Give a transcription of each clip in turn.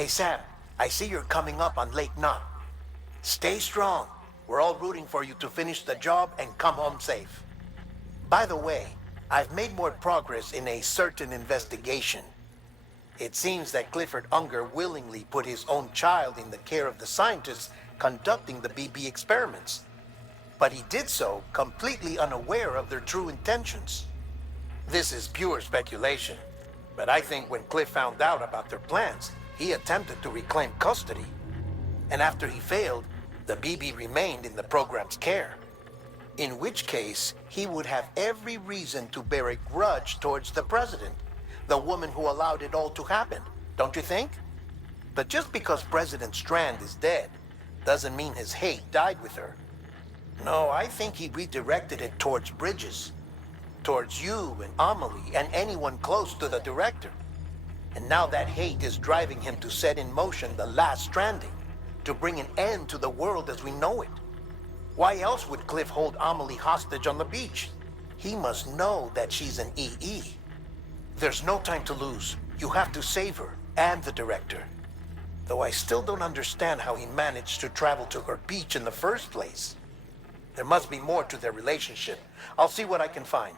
Hey, Sam, I see you're coming up on Lake Knot. Stay strong. We're all rooting for you to finish the job and come home safe. By the way, I've made more progress in a certain investigation. It seems that Clifford Unger willingly put his own child in the care of the scientists conducting the BB experiments. But he did so completely unaware of their true intentions. This is pure speculation, but I think when Cliff found out about their plans, he attempted to reclaim custody. And after he failed, the BB remained in the program's care. In which case, he would have every reason to bear a grudge towards the president, the woman who allowed it all to happen, don't you think? But just because President Strand is dead, doesn't mean his hate died with her. No, I think he redirected it towards Bridges, towards you and Amelie and anyone close to the director. And now that hate is driving him to set in motion the last Stranding, to bring an end to the world as we know it. Why else would Cliff hold Amelie hostage on the beach? He must know that she's an EE. There's no time to lose. You have to save her and the director. Though I still don't understand how he managed to travel to her beach in the first place. There must be more to their relationship. I'll see what I can find.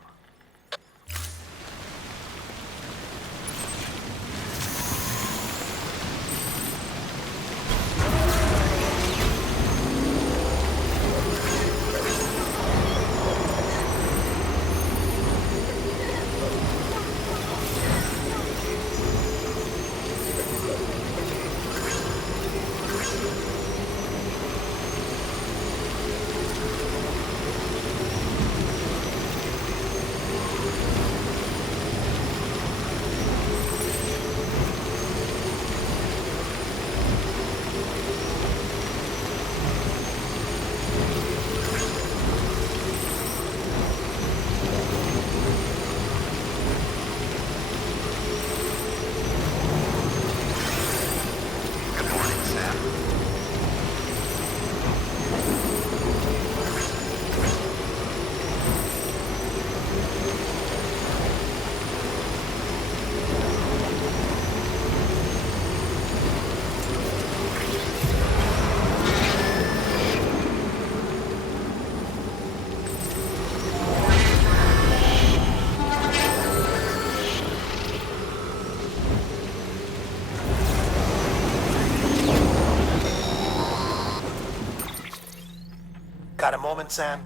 Got a moment, Sam?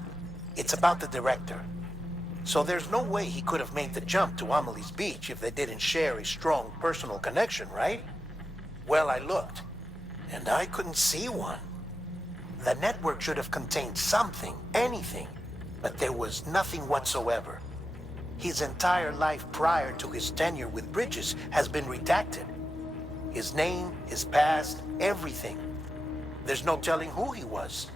It's about the director. So there's no way he could have made the jump to Amelie's Beach if they didn't share a strong personal connection, right? Well, I looked, and I couldn't see one. The network should have contained something, anything, but there was nothing whatsoever. His entire life prior to his tenure with Bridges has been redacted. His name, his past, everything. There's no telling who he was.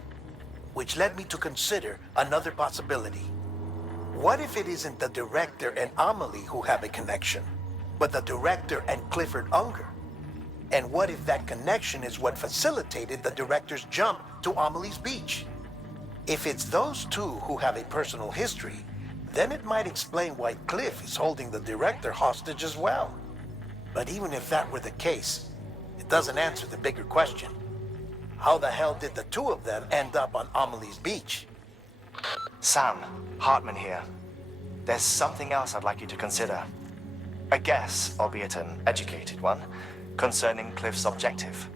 Which led me to consider another possibility. What if it isn't the director and Amelie who have a connection, but the director and Clifford Unger? And what if that connection is what facilitated the director's jump to Amelie's Beach? If it's those two who have a personal history, then it might explain why Cliff is holding the director hostage as well. But even if that were the case, it doesn't answer the bigger question. How the hell did the two of them end up on Amelie's Beach? Sam, Hartman here. There's something else I'd like you to consider. A guess, albeit an educated one, concerning Cliff's objective.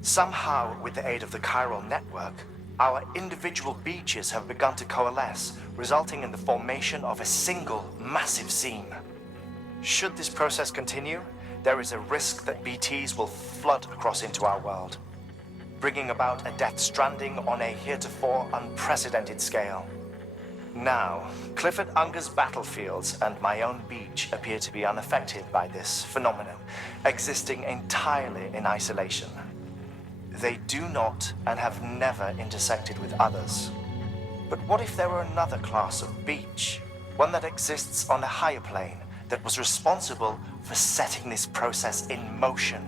Somehow, with the aid of the chiral network, our individual beaches have begun to coalesce, resulting in the formation of a single massive seam. Should this process continue, there is a risk that BTs will flood across into our world, bringing about a death stranding on a heretofore unprecedented scale. Now, Clifford Unger's battlefields and my own beach appear to be unaffected by this phenomenon, existing entirely in isolation. They do not and have never intersected with others. But what if there were another class of beach, one that exists on a higher plane, that was responsible for setting this process in motion?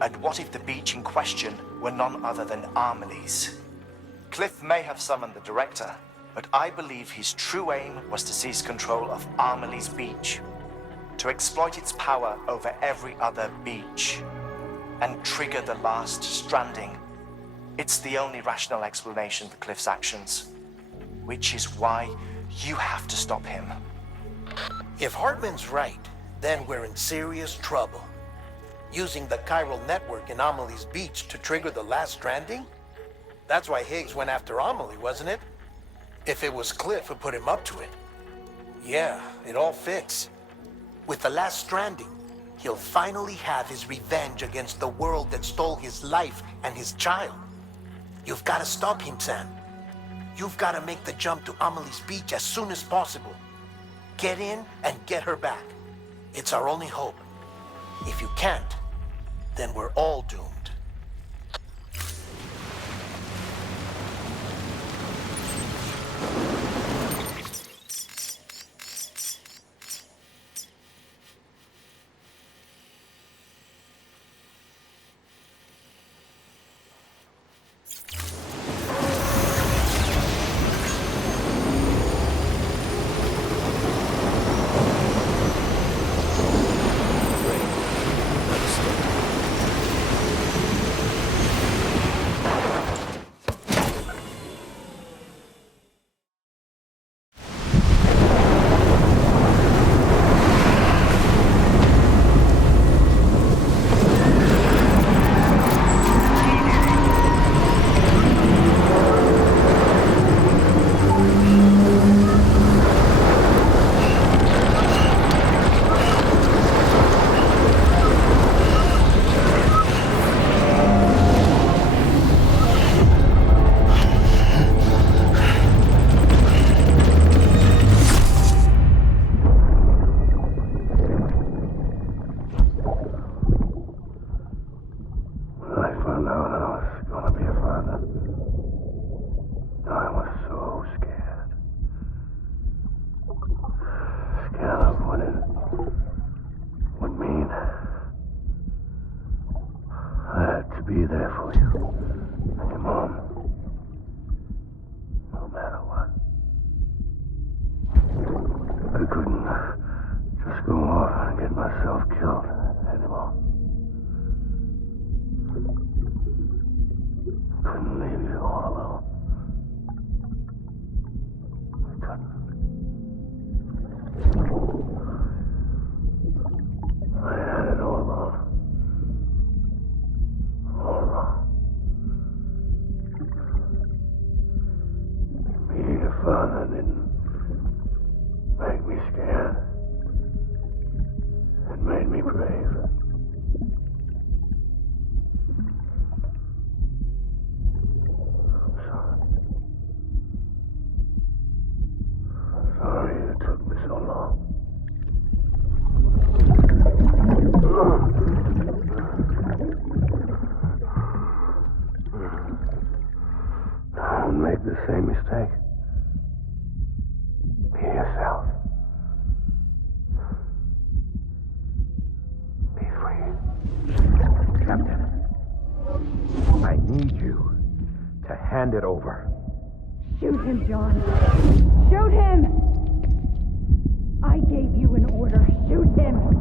And what if the beach in question were none other than Amelie's? Cliff may have summoned the director, but I believe his true aim was to seize control of Amelie's Beach, to exploit its power over every other beach, and trigger the last stranding. It's the only rational explanation for Cliff's actions, which is why you have to stop him. If Hartman's right, then we're in serious trouble. Using the chiral network in Amelie's Beach to trigger the last stranding? That's why Higgs went after Amelie, wasn't it? If it was Cliff who put him up to it. Yeah, it all fits. With the last stranding, he'll finally have his revenge against the world that stole his life and his child. You've got to stop him, Sam. You've got to make the jump to Amelie's Beach as soon as possible. Get in and get her back. It's our only hope. If you can't, then we're all doomed. Be there for you. Your mom. No matter what. I couldn't just go off and get myself killed anymore. Couldn't leave you all alone. I couldn't. I had it all wrong. All wrong. hand it over. Shoot him, John. Shoot him! I gave you an order. Shoot him!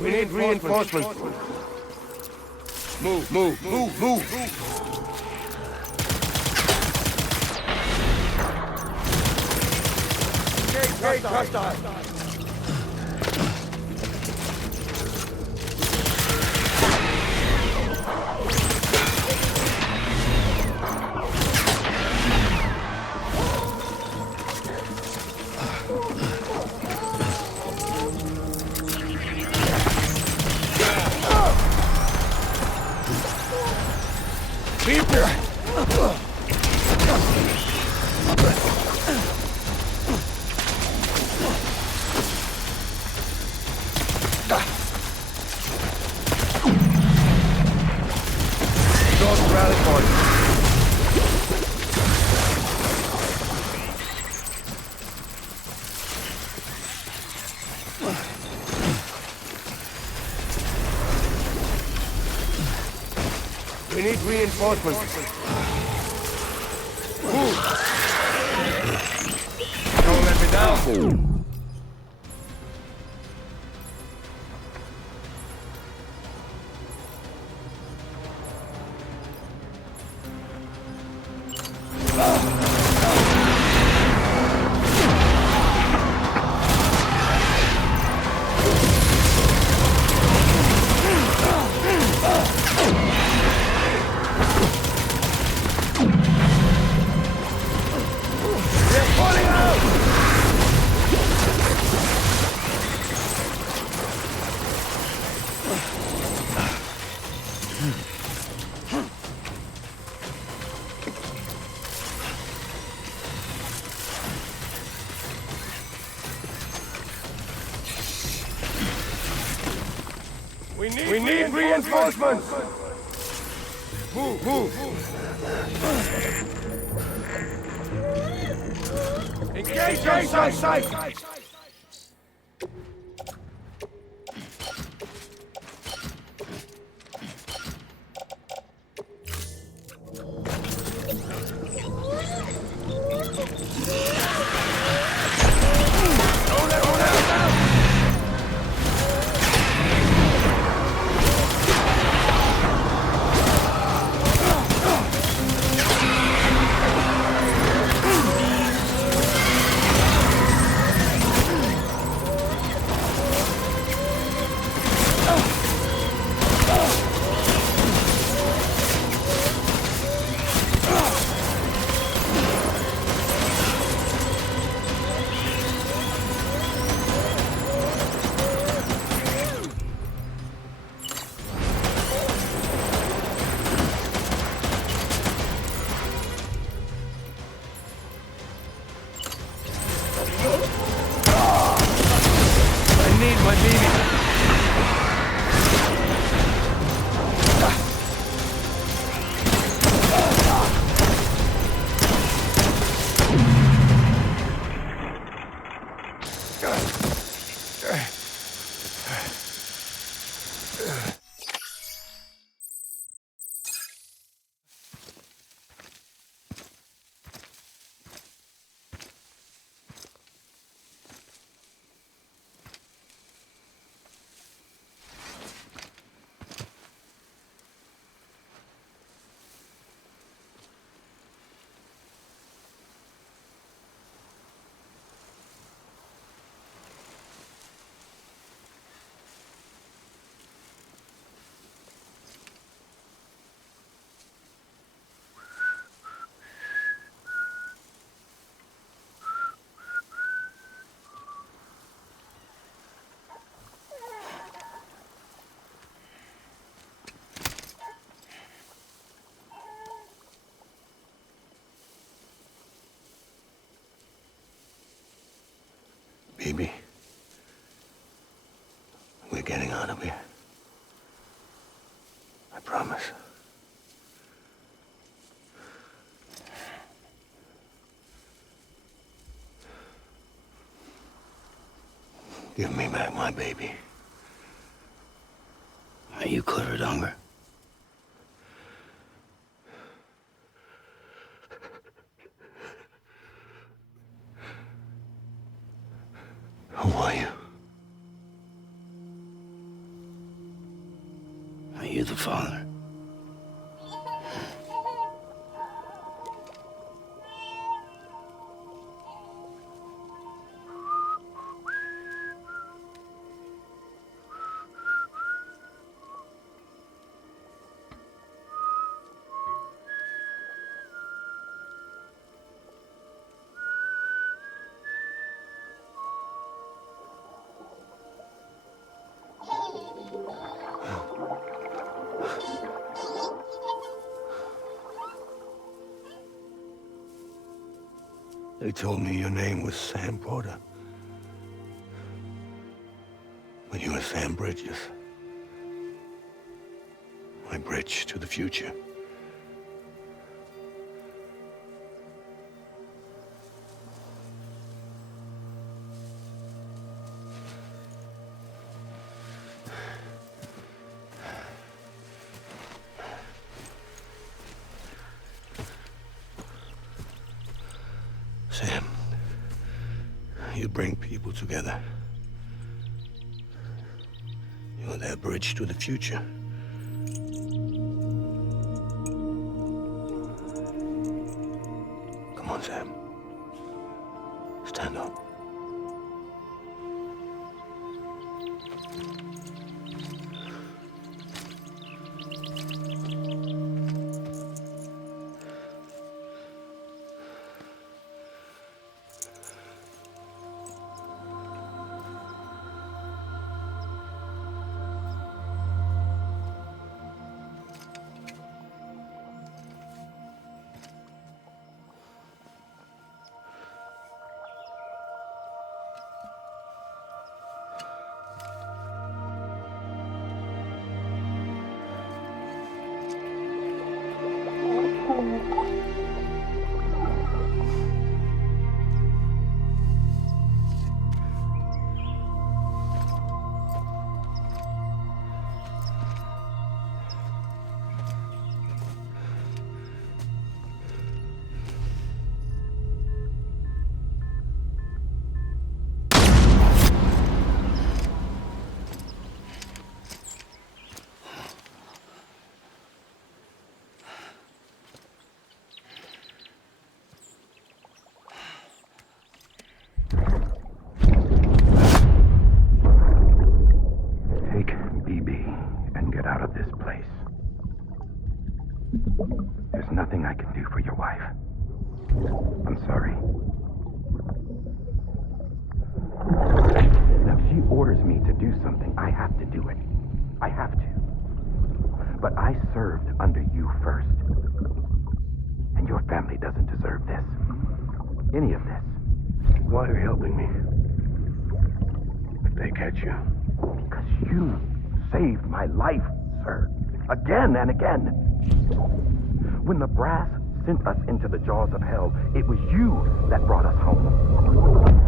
We need reinforcements. Move. Engage hostile. We need reinforcements. Move. Don't let me down. We need reinforcements! Move! Engage on sight! Baby, we're getting out of here. I promise. Give me back my baby. Are you clear of hunger? Who are you? Are you the father? They told me your name was Sam Porter. But you were Sam Bridges. My bridge to the future. Sam, you bring people together. You're their bridge to the future. Come on, Sam. Stand up. There's nothing I can do for your wife. I'm sorry. Now, if she orders me to do something, I have to do it. I have to. But I served under you first. And your family doesn't deserve this. Any of this. Why are you helping me? If they catch you. Because you saved my life, sir. Again and again. When the brass sent us into the jaws of hell, it was you that brought us home.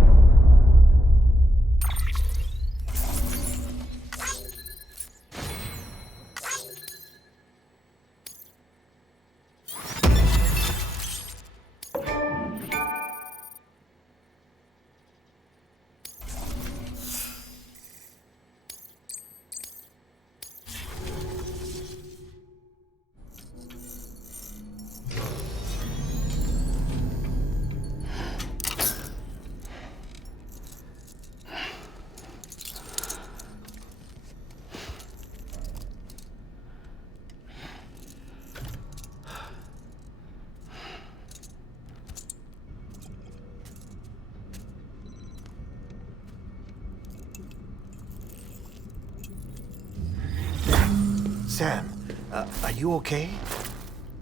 Sam, are you okay?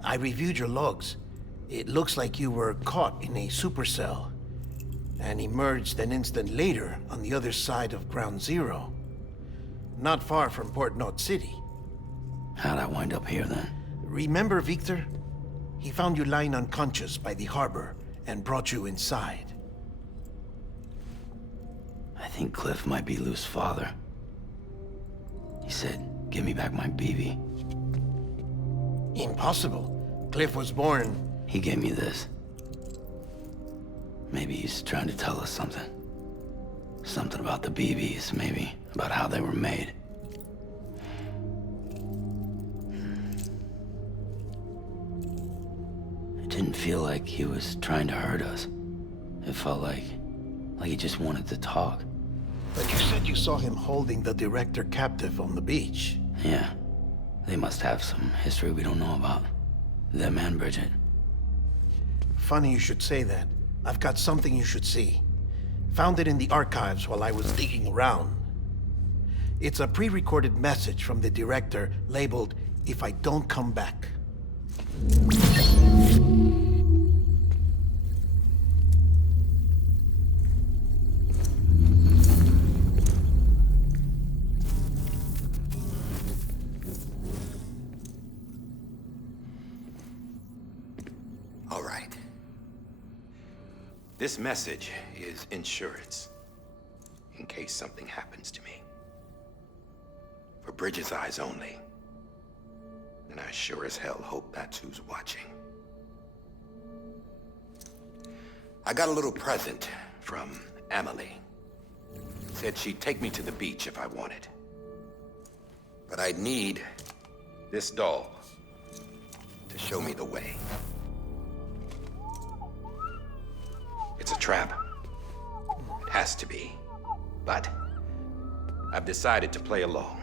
I reviewed your logs. It looks like you were caught in a supercell. and emerged an instant later on the other side of Ground Zero. Not far from Port Knot City. How'd I wind up here then? Remember Victor? He found you lying unconscious by the harbor and brought you inside. I think Cliff might be Lou's father. He said, give me back my BB. Impossible. Cliff was born... He gave me this. Maybe he's trying to tell us something. Something about the BBs, maybe. About how they were made. It didn't feel like he was trying to hurt us. It felt like he just wanted to talk. But you said you saw him holding the director captive on the beach. Yeah. They must have some history we don't know about. Them and Bridget. Funny you should say that. I've got something you should see. Found it in the archives while I was digging around. It's a pre-recorded message from the director labeled, "If I don't come back." All right. This message is insurance, in case something happens to me. For Bridget's eyes only. And I sure as hell hope that's who's watching. I got a little present from Emily. Said she'd take me to the beach if I wanted. But I'd need this doll to show me the way. It's a trap. It has to be. But I've decided to play along.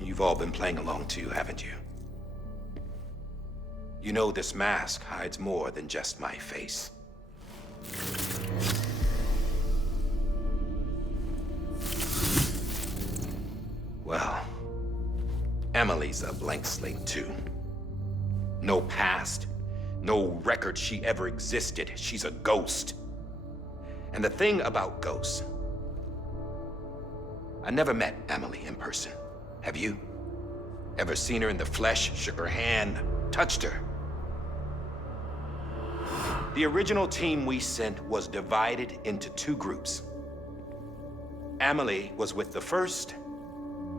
You've all been playing along too, haven't you? You know this mask hides more than just my face. Well, Emily's a blank slate too. No past. No record she ever existed. She's a ghost. And the thing about ghosts, I never met Emily in person. Have you? Ever seen her in the flesh, shook her hand, touched her? The original team we sent was divided into two groups. Emily was with the first.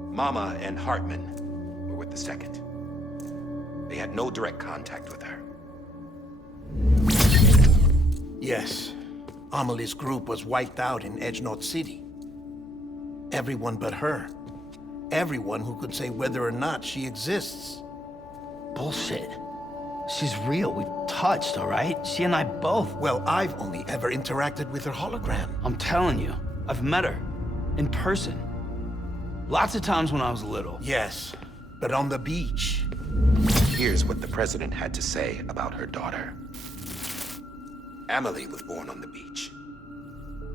Mama and Hartman were with the second. They had no direct contact with her. Yes. Amelie's group was wiped out in Edge Knot City. Everyone but her. Everyone who could say whether or not she exists. Bullshit. She's real. We touched, all right? She and I both. Well, I've only ever interacted with her hologram. I'm telling you, I've met her. In person. Lots of times when I was little. Yes, but on the beach. Here's what the president had to say about her daughter. Emily was born on the beach.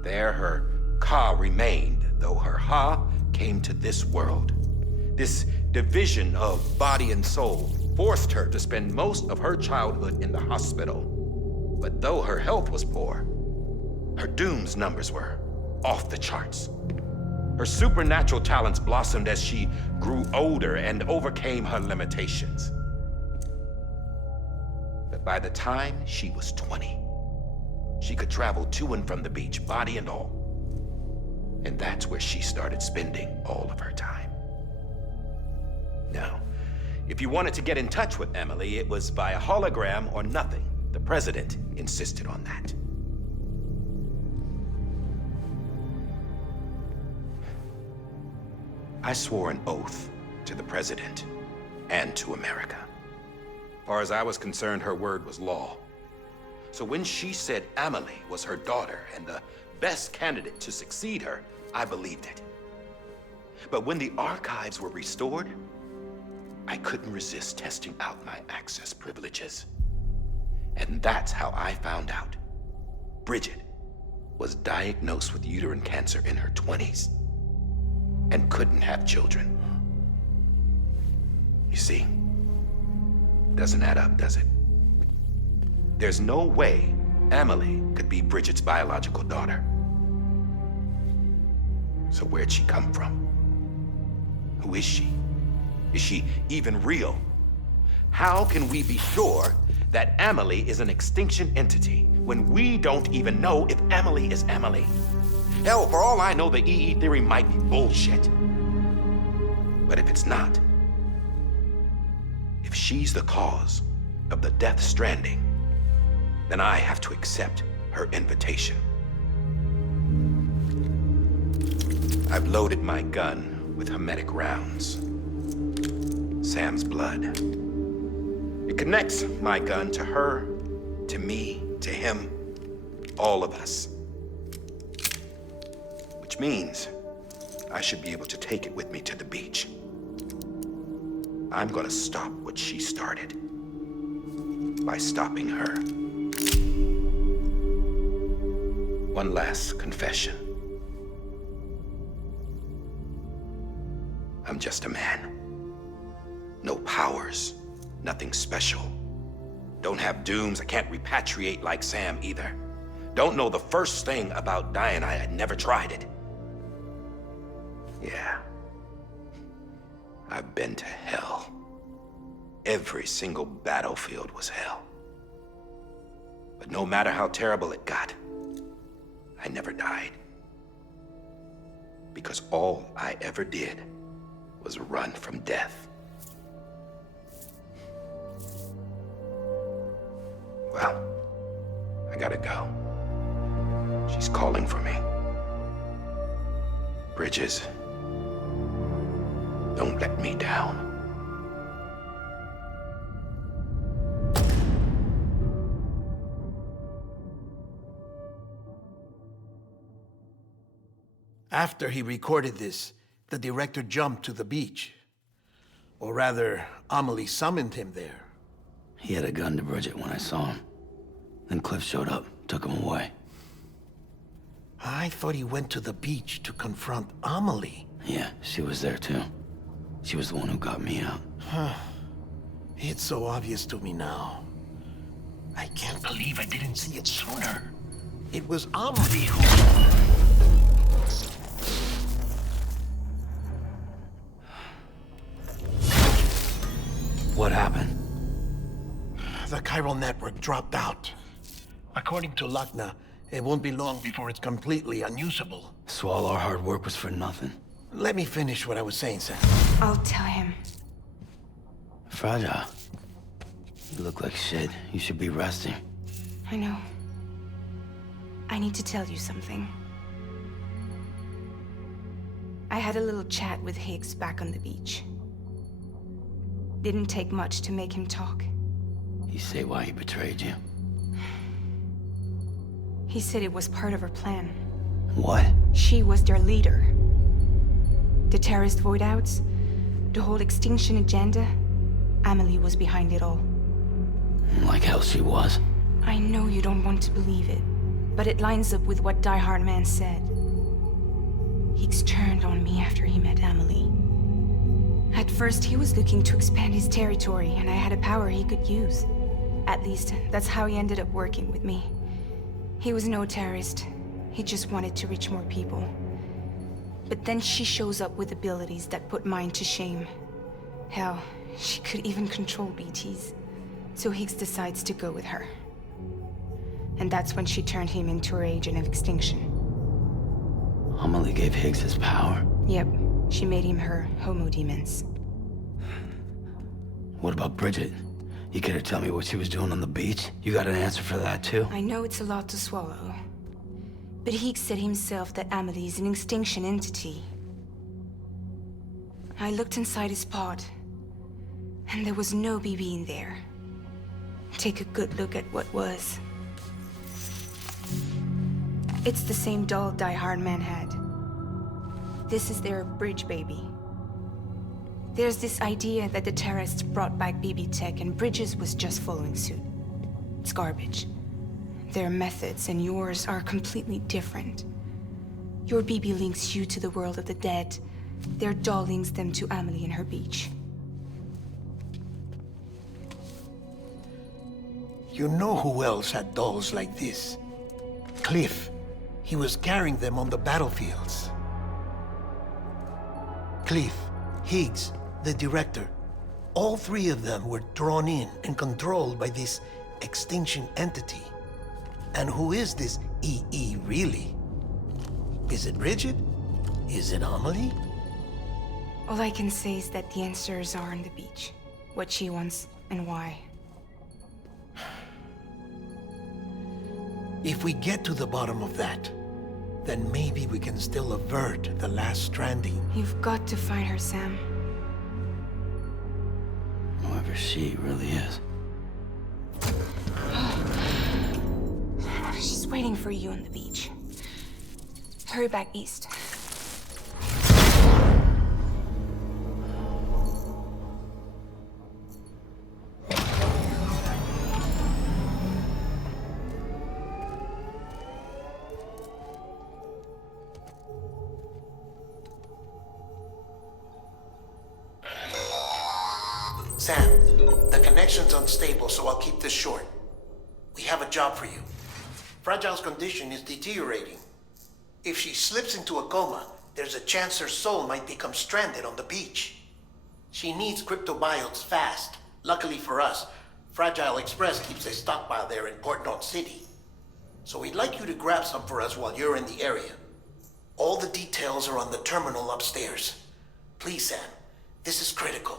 There her Ka remained, though her Ha came to this world. This division of body and soul forced her to spend most of her childhood in the hospital. But though her health was poor, her Doom's numbers were off the charts. Her supernatural talents blossomed as she grew older and overcame her limitations. But by the time she was 20, she could travel to and from the beach, body and all. And that's where she started spending all of her time. Now, if you wanted to get in touch with Emily, it was via hologram or nothing. The president insisted on that. I swore an oath to the president and to America. As far as I was concerned, her word was law. So when she said Emily was her daughter and the best candidate to succeed her, I believed it. But when the archives were restored, I couldn't resist testing out my access privileges. And that's how I found out Bridget was diagnosed with uterine cancer in her 20s and couldn't have children. You see, doesn't add up, does it? there's no way Amelie could be Bridget's biological daughter. So where'd she come from? Who is she? Is she even real? How can we be sure that Amelie is an extinction entity when we don't even know if Amelie is Amelie? Hell, for all I know, the EE theory might be bullshit. But if it's not, if she's the cause of the death stranding, then I have to accept her invitation. I've loaded my gun with hermetic rounds. Sam's blood. It connects my gun to her, to me, to him, all of us. Which means I should be able to take it with me to the beach. I'm gonna stop what she started by stopping her. One last confession. I'm just a man. No powers, nothing special. Don't have dooms, I can't repatriate like Sam either. Don't know the first thing about dying, I had never tried it. Yeah. I've been to hell. Every single battlefield was hell. But no matter how terrible it got, I never died. Because all I ever did was run from death. Well, I gotta go. She's calling for me. Bridges, don't let me down. After he recorded this, the director jumped to the beach. Or rather, Amelie summoned him there. He had a gun to Bridget when I saw him. Then Cliff showed up, took him away. I thought he went to the beach to confront Amelie. Yeah, she was there too. She was the one who got me out. It's so obvious to me now. I can't believe I didn't see it sooner. It was Amelie who... What happened? The chiral network dropped out. According to Lachna, it won't be long before it's completely unusable. So all our hard work was for nothing. Let me finish what I was saying, Sam. I'll tell him. Fragile. You look like shit. You should be resting. I know. I need to tell you something. I had a little chat with Higgs back on the beach. Didn't take much to make him talk. You say why he betrayed you? He said it was part of her plan. What? She was their leader. The terrorist void-outs, the whole extinction agenda, Amelie was behind it all. Like hell she was. I know you don't want to believe it, but it lines up with what Die Hard Man said. Higgs turned on me after he met Amelie. At first, he was looking to expand his territory, and I had a power he could use. At least, that's how he ended up working with me. He was no terrorist. He just wanted to reach more people. But then she shows up with abilities that put mine to shame. Hell, she could even control BTs. So Higgs decides to go with her. And that's when she turned him into her agent of extinction. Amelie gave Higgs his power? Yep. She made him her homo demons. What about Bridget? You care to tell me what she was doing on the beach? You got an answer for that too? I know it's a lot to swallow. But Higgs said himself that Amelie is an extinction entity. I looked inside his pod, and there was no BB in there. Take a good look at what was. It's the same doll Die Hard Man had. This is their bridge baby. There's this idea that the terrorists brought back BB tech and Bridges was just following suit. It's garbage. Their methods and yours are completely different. Your BB links you to the world of the dead. Their doll links them to Amelie and her beach. You know who else had dolls like this? Cliff. He was carrying them on the battlefields. Cliff, Higgs, the director. All three of them were drawn in and controlled by this extinction entity. And who is this EE really? Is it Bridget? Is it Amelie? All I can say is that the answers are on the beach. What she wants and why. If we get to the bottom of that, then maybe we can still avert the last stranding. You've got to find her, Sam. Whoever she really is. She's waiting for you on the beach. Hurry back east. Sam, the connection's unstable, so I'll keep this short. We have a job for you. Fragile's condition is deteriorating. If she slips into a coma, there's a chance her soul might become stranded on the beach. She needs cryptobiotes fast. Luckily for us, Fragile Express keeps a stockpile there in Port North City. So we'd like you to grab some for us while you're in the area. All the details are on the terminal upstairs. Please, Sam, this is critical.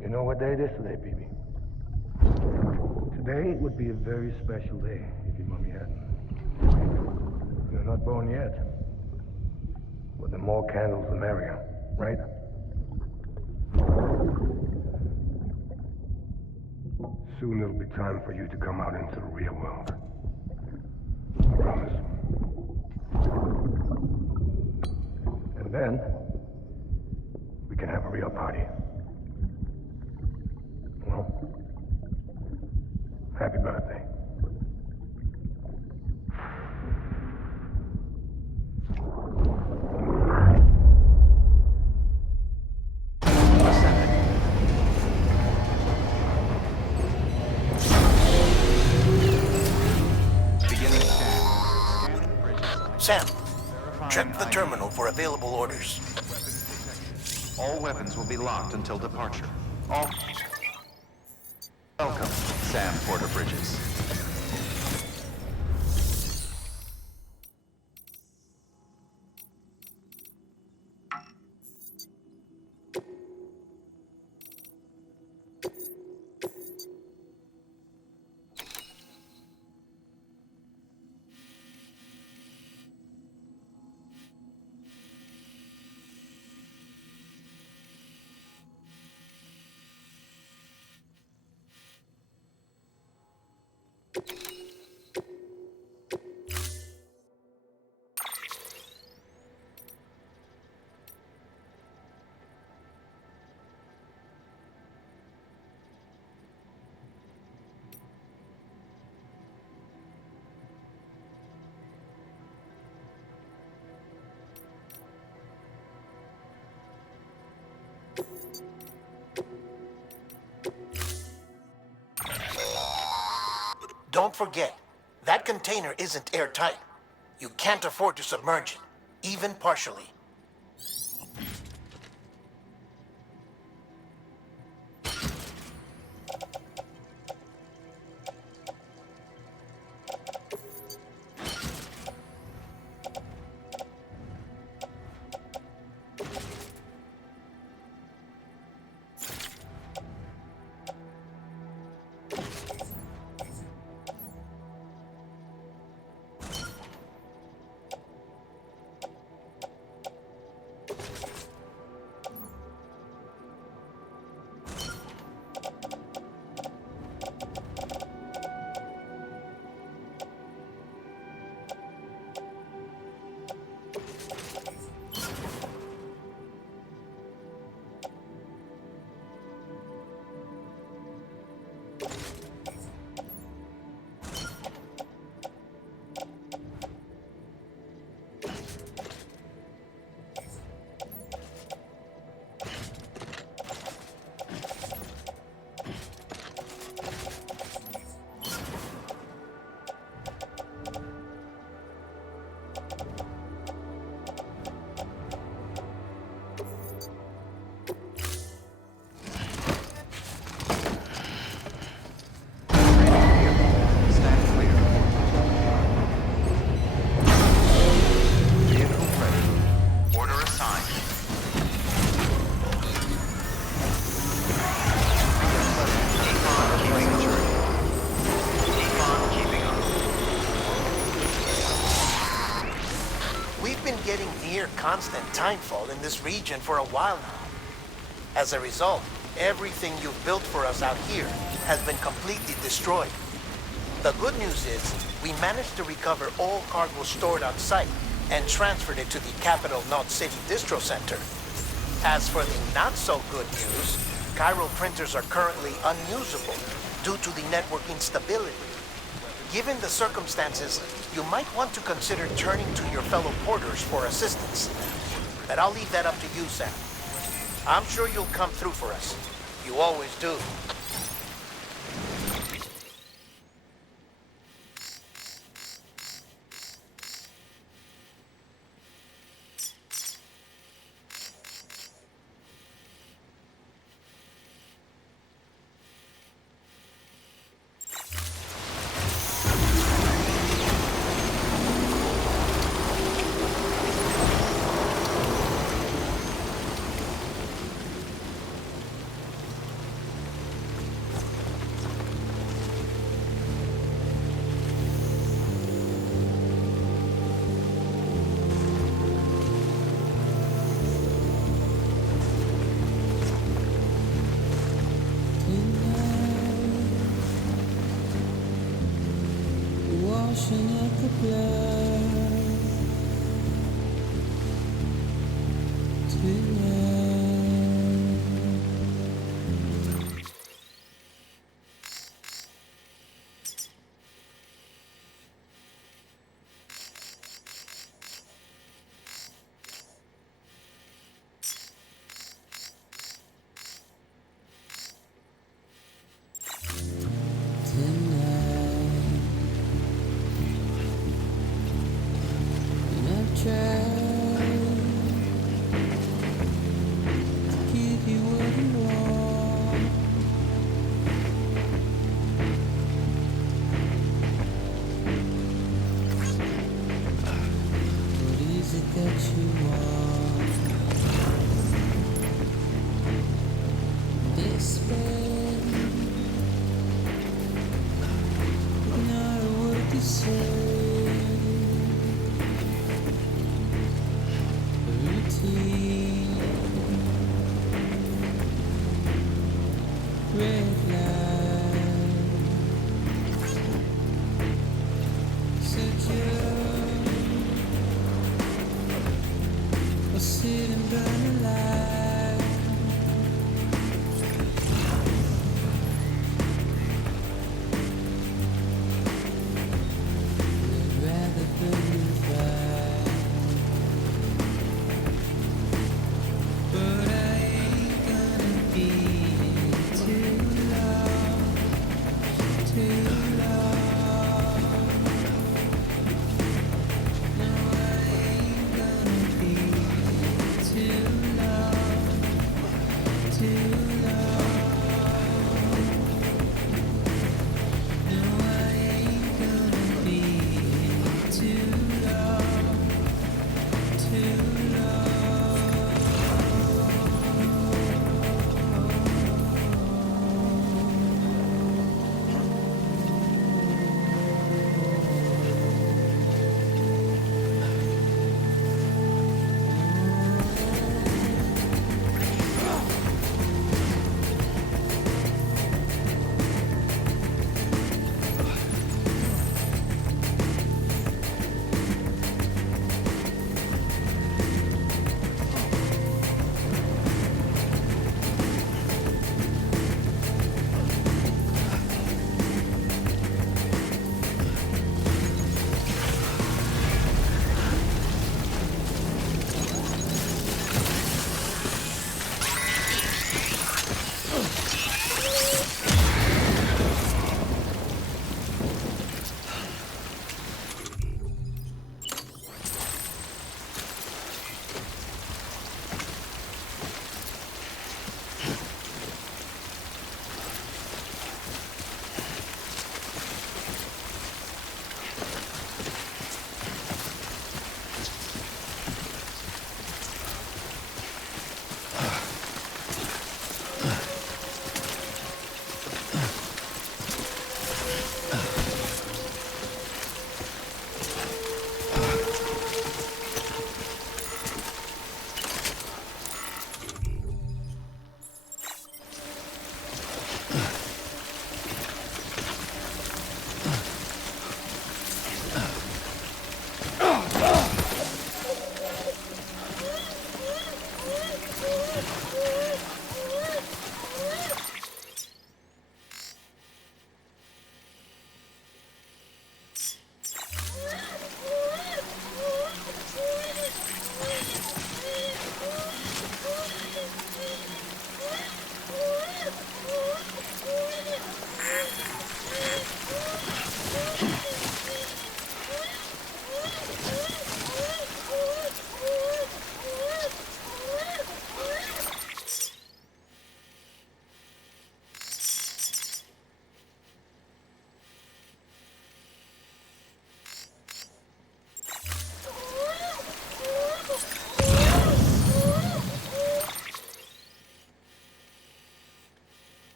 You know what day it is today, BB? Today would be a very special day if your mommy hadn't. You're not born yet. But the more candles, the merrier, right? Soon it'll be time for you to come out into the real world. I promise. And then, we can have a real party. Well, happy birthday. Sam, check the terminal for available orders. All weapons will be locked until departure. All... Welcome, Sam Porter Bridges. Don't forget, that container isn't airtight. You can't afford to submerge it, even partially. Stand clear. Vehicle ready. Order assigned. Decon keeping true. Decon keeping up. We've been getting near constant timefall in this region for a while now. As a result, everything you've built for us out here has been completely destroyed. The good news is, we managed to recover all cargo stored on site and transferred it to the Capital Knot City Distro Center. As for the not-so-good news, Chiral printers are currently unusable due to the network instability. Given the circumstances, you might want to consider turning to your fellow porters for assistance. But I'll leave that up to you, Sam. I'm sure you'll come through for us. You always do. Washing up the blood tonight. Too long.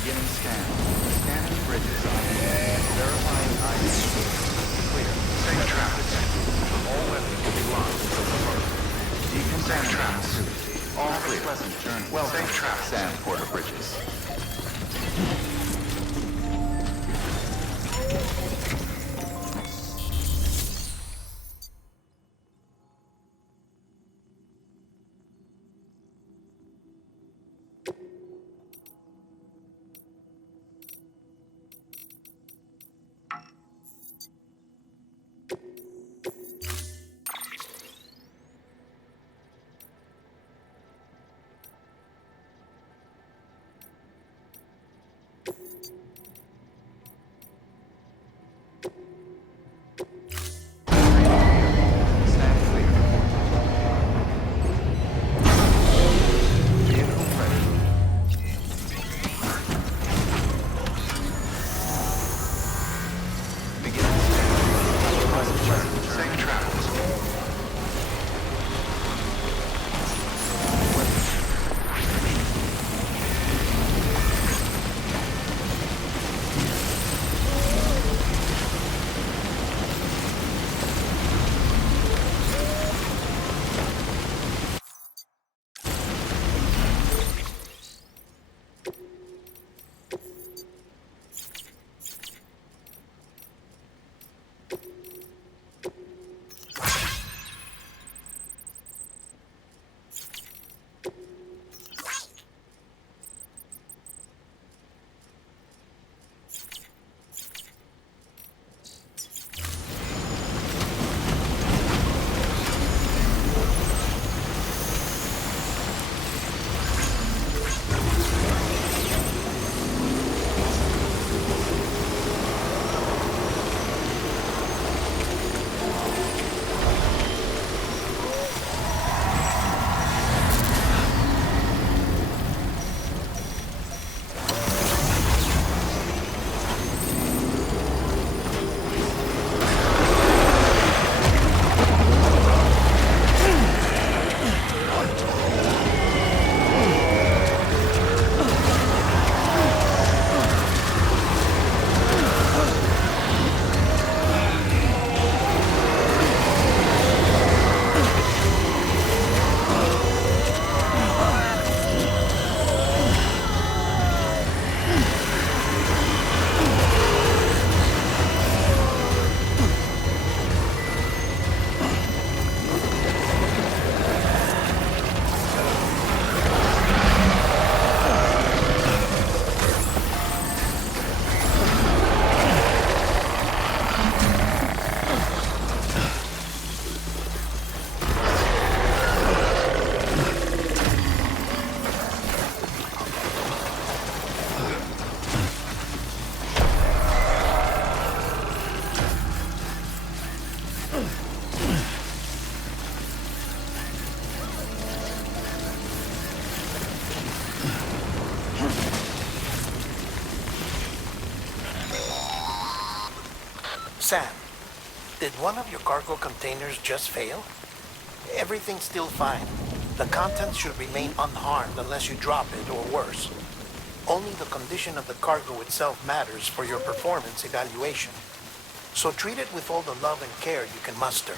Beginning scan. Scanning bridges. Verifying ID. Clear. Safe traps. All weapons will be locked until confirmed. Decontaminating suit. All clear. Pleasant journey. Well, safe traps. Sand Porter Bridges. Sam, did one of your cargo containers just fail? Everything's still fine. The contents should remain unharmed unless you drop it or worse. Only the condition of the cargo itself matters for your performance evaluation. So treat it with all the love and care you can muster.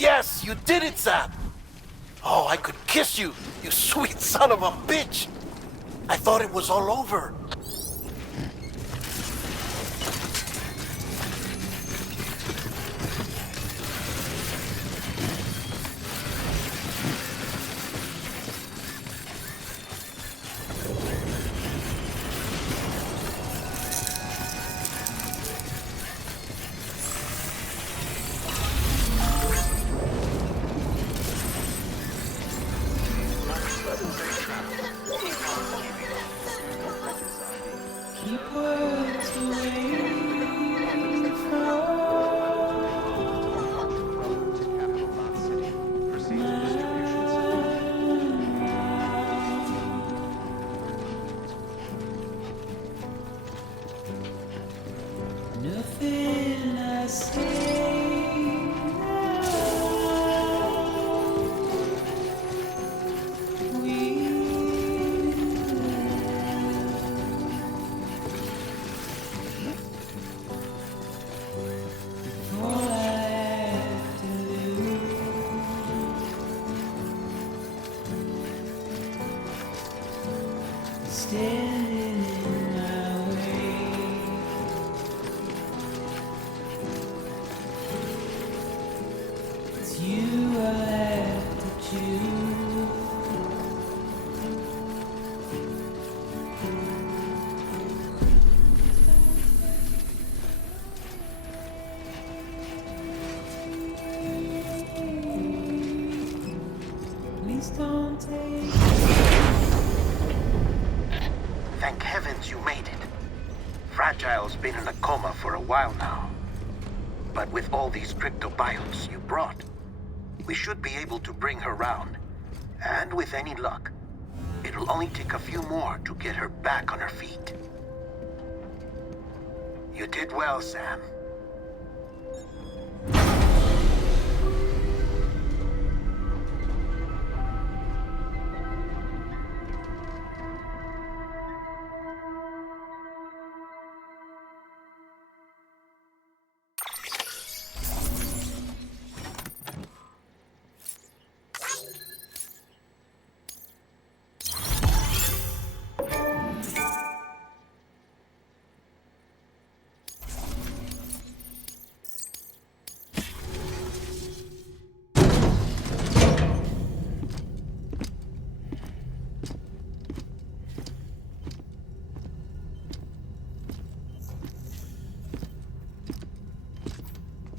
Yes, you did it, Sam! Oh, I could kiss you, you sweet son of a bitch! I thought it was all over. standing in my way. It's you I have to choose. Please don't take. Thank heavens you made it. Fragile's been in a coma for a while now. But with all these cryptobiotes you brought, we should be able to bring her round. And with any luck, it'll only take a few more to get her back on her feet. You did well, Sam.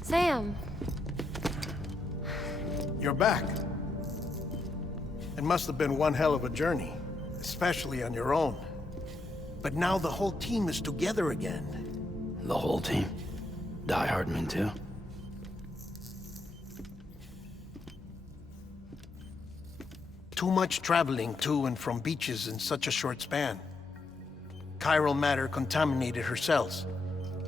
Sam. You're back. It must have been one hell of a journey, especially on your own. But now the whole team is together again. The whole team? Die Hardman too? Too much traveling to and from beaches in such a short span. Chiral matter contaminated her cells,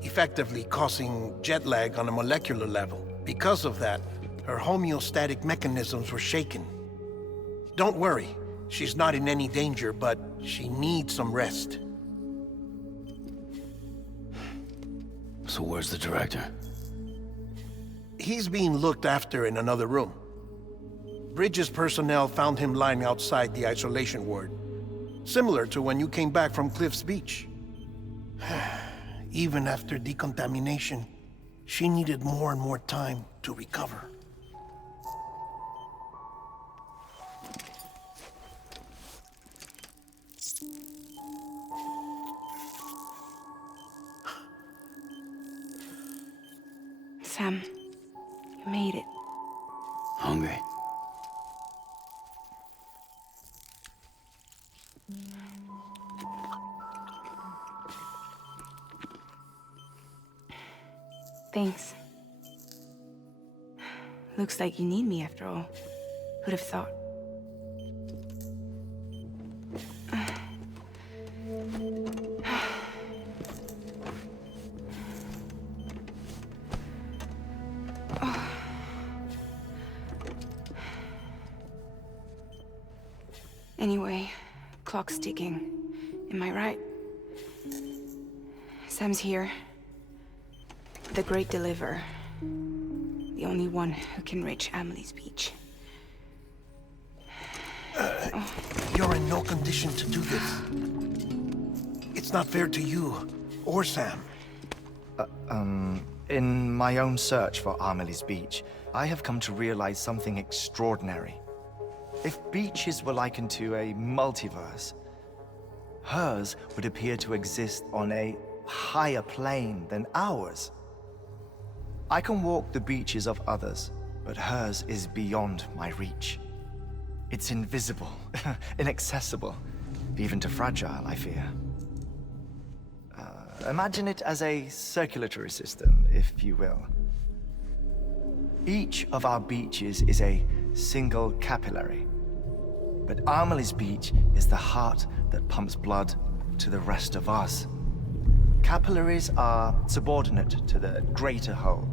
effectively causing jet lag on a molecular level. Because of that, her homeostatic mechanisms were shaken. Don't worry, she's not in any danger, but she needs some rest. So where's the director? He's being looked after in another room. Bridges personnel found him lying outside the isolation ward, similar to when you came back from Cliff's Beach. Even after decontamination, she needed more and more time to recover. Sam, you made it. Hungry? Thanks. Looks like you need me after all. Who'd have thought? Anyway, clock's ticking. Am I right? Sam's here. The great deliverer. The only one who can reach Amelie's beach. You're in no condition to do this. It's not fair to you or Sam. In my own search for Amelie's beach, I have come to realize something extraordinary. If beaches were likened to a multiverse, hers would appear to exist on a higher plane than ours. I can walk the beaches of others, but hers is beyond my reach. It's invisible, inaccessible, even to Fragile, I fear. Imagine it as a circulatory system, if you will. Each of our beaches is a single capillary, but Amelie's beach is the heart that pumps blood to the rest of us. Capillaries are subordinate to the greater whole,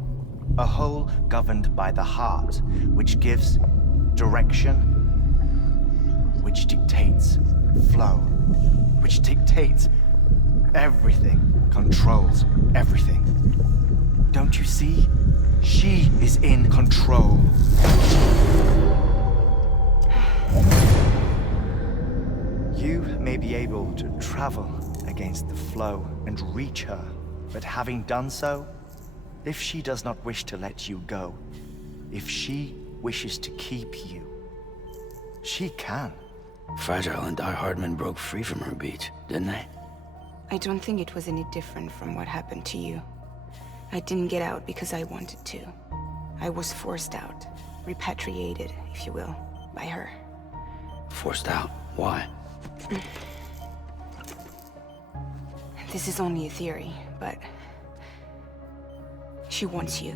a whole governed by the heart, which gives direction, which dictates flow, which dictates everything, controls everything. Don't you see? She is in control. You may be able to travel against the flow and reach her, but having done so, if she does not wish to let you go, if she wishes to keep you, she can. Fragile and Die Hardman broke free from her beach, didn't they? I don't think it was any different from what happened to you. I didn't get out because I wanted to. I was forced out, repatriated, if you will, by her. Forced out? Why? This is only a theory, but she wants you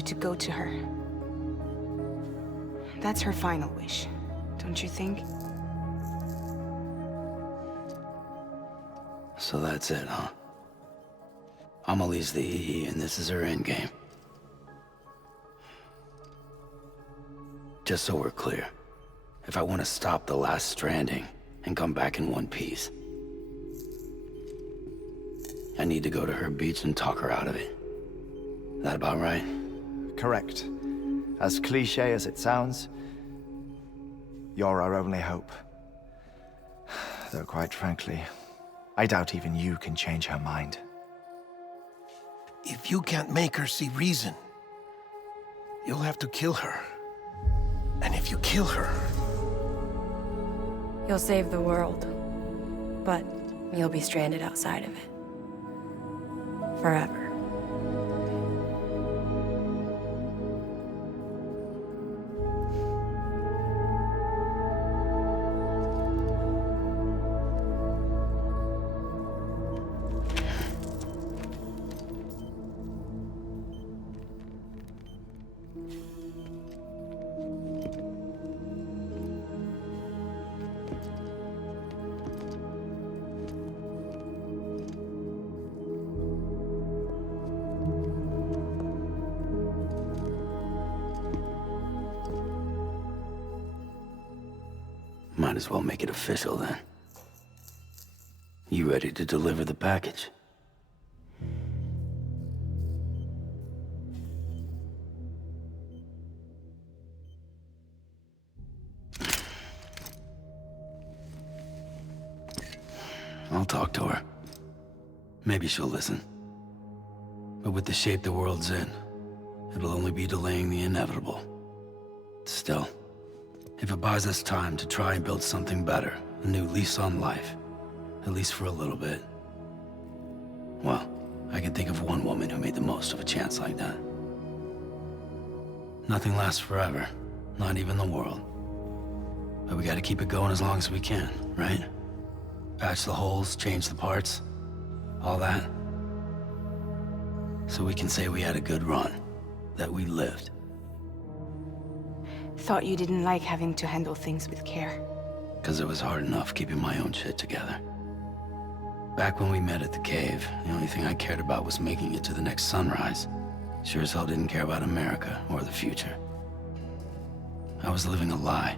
to go to her. That's her final wish, don't you think? So that's it, huh? Amelie's the EE, and this is her endgame. Just so we're clear, if I want to stop the last Stranding and come back in one piece, I need to go to her beach and talk her out of it. That about right? Correct. As cliche as it sounds, you're our only hope. Though quite frankly, I doubt even you can change her mind. If you can't make her see reason, you'll have to kill her. And if you kill her... You'll save the world, but you'll be stranded outside of it. Forever. Might as well make it official then. You ready to deliver the package? I'll talk to her. Maybe she'll listen. But with the shape the world's in, it'll only be delaying the inevitable. Still, if it buys us time to try and build something better, a new lease on life, at least for a little bit, well, I can think of one woman who made the most of a chance like that. Nothing lasts forever, not even the world. But we gotta keep it going as long as we can, right? Patch the holes, change the parts, all that. So we can say we had a good run, that we lived. Thought you didn't like having to handle things with care. 'Cause it was hard enough keeping my own shit together. Back when we met at the cave, the only thing I cared about was making it to the next sunrise. Sure as hell didn't care about America or the future. I was living a lie,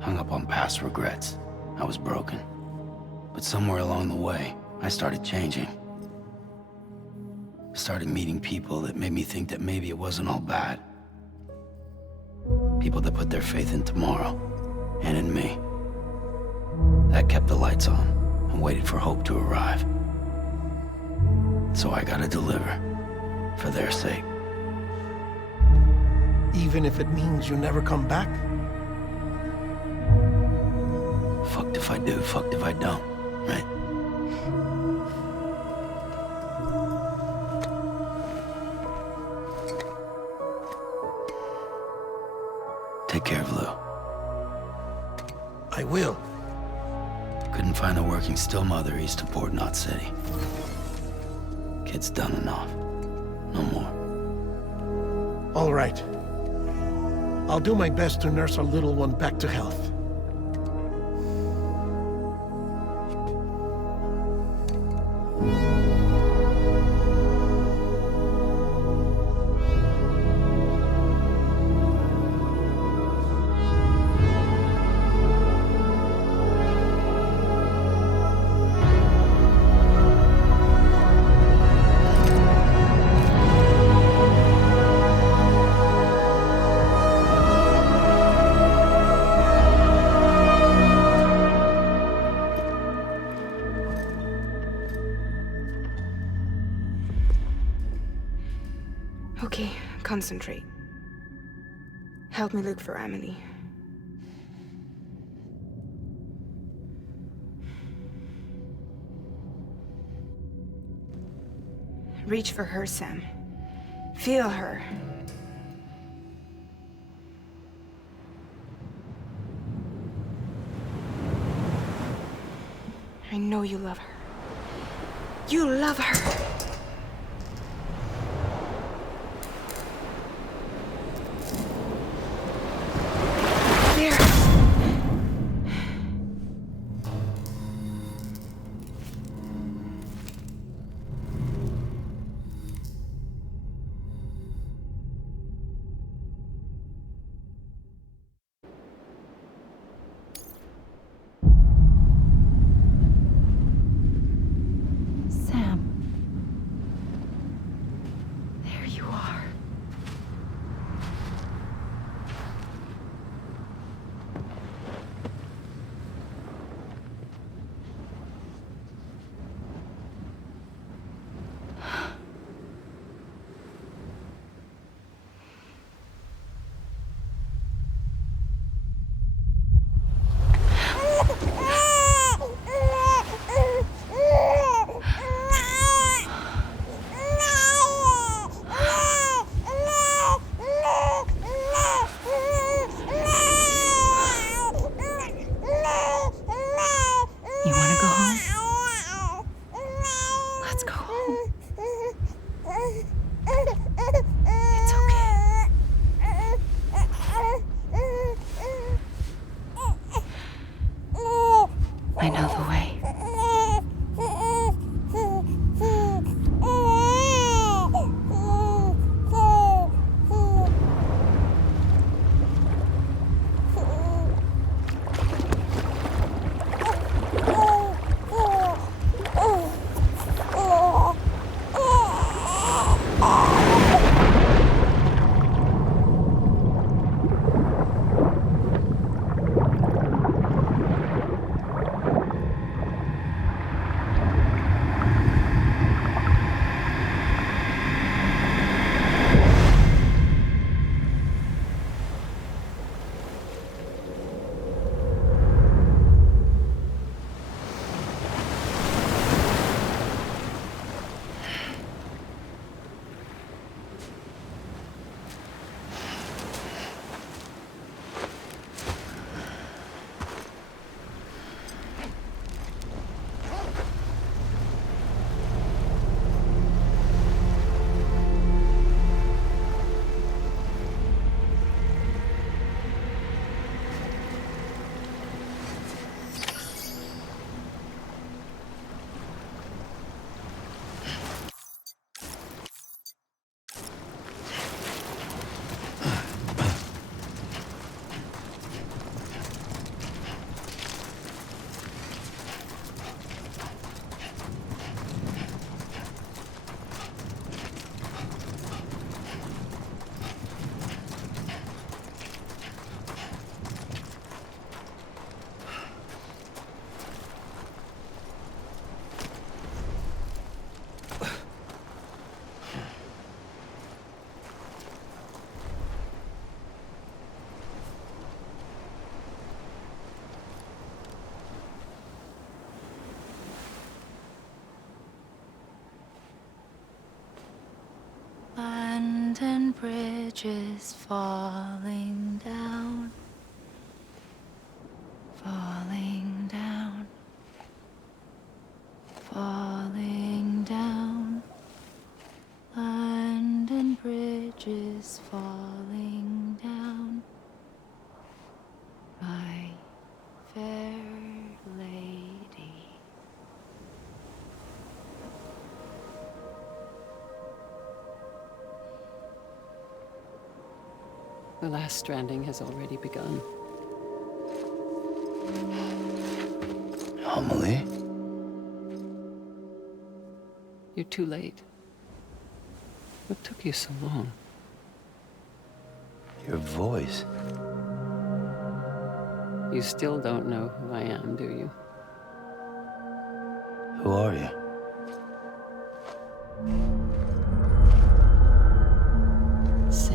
hung up on past regrets. I was broken. But somewhere along the way, I started changing. Started meeting people that made me think that maybe it wasn't all bad. People that put their faith in tomorrow, and in me. That kept the lights on, and waited for hope to arrive. So I gotta deliver, for their sake. Even if it means you never come back? Fucked if I do, fucked if I don't, right? Take care of Lou. I will. Couldn't find a working still mother east of Port Knot City. Kid's done enough. No more. All right. I'll do my best to nurse our little one back to health. concentrate. Help me look for Emily. Reach for her, Sam. Feel her. I know you love her. You love her. There. Sam. There you are. You want to go home? Let's go home. It's okay. I know the way. Land and bridges falling down, falling down, falling down. Land and bridges falling down, my fair lady. The last stranding has already begun. Emily? You're too late. What took you so long? Your voice. You still don't know who I am, do you? Who are you? Sam.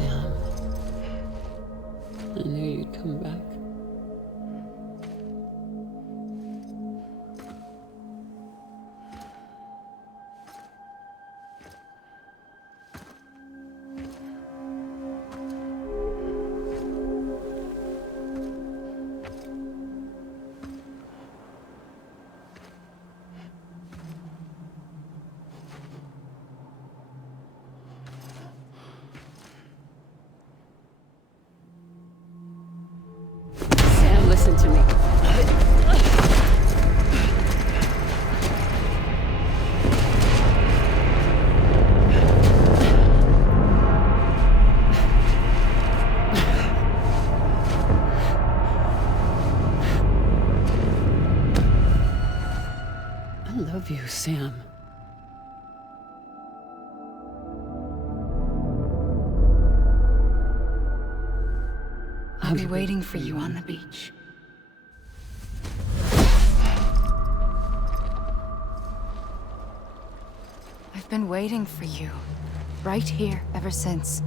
love you, Sam. I'll be waiting for you on the beach. I've been waiting for you, right here, ever since.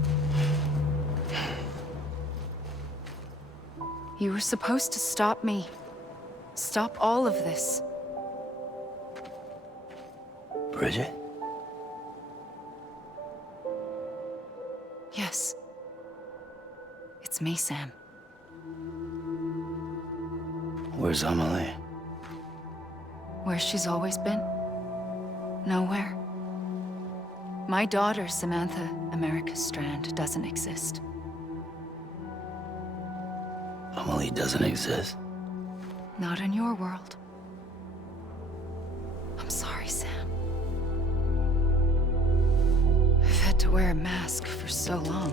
You were supposed to stop me. Stop all of this. Bridget? Yes. It's me, Sam. Where's Amelie? Where she's always been. Nowhere. My daughter, Samantha America Strand, doesn't exist. Amelie doesn't exist? Not in your world. I'm sorry, Sam. I've had to wear a mask for so long.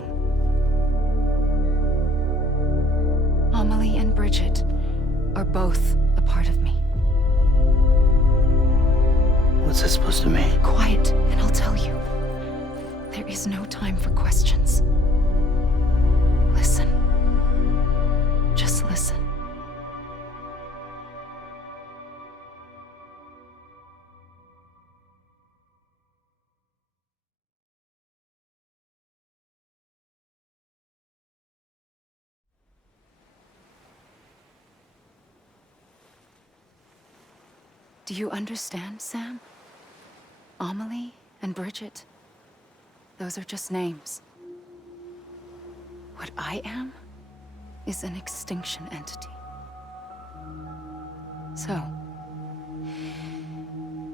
Amelie and Bridget are both a part of me. What's this supposed to mean? Quiet, and I'll tell you. There is no time for questions. Listen. Just listen. Do you understand, Sam? Amelie and Bridget, those are just names. What I am is an extinction entity. So,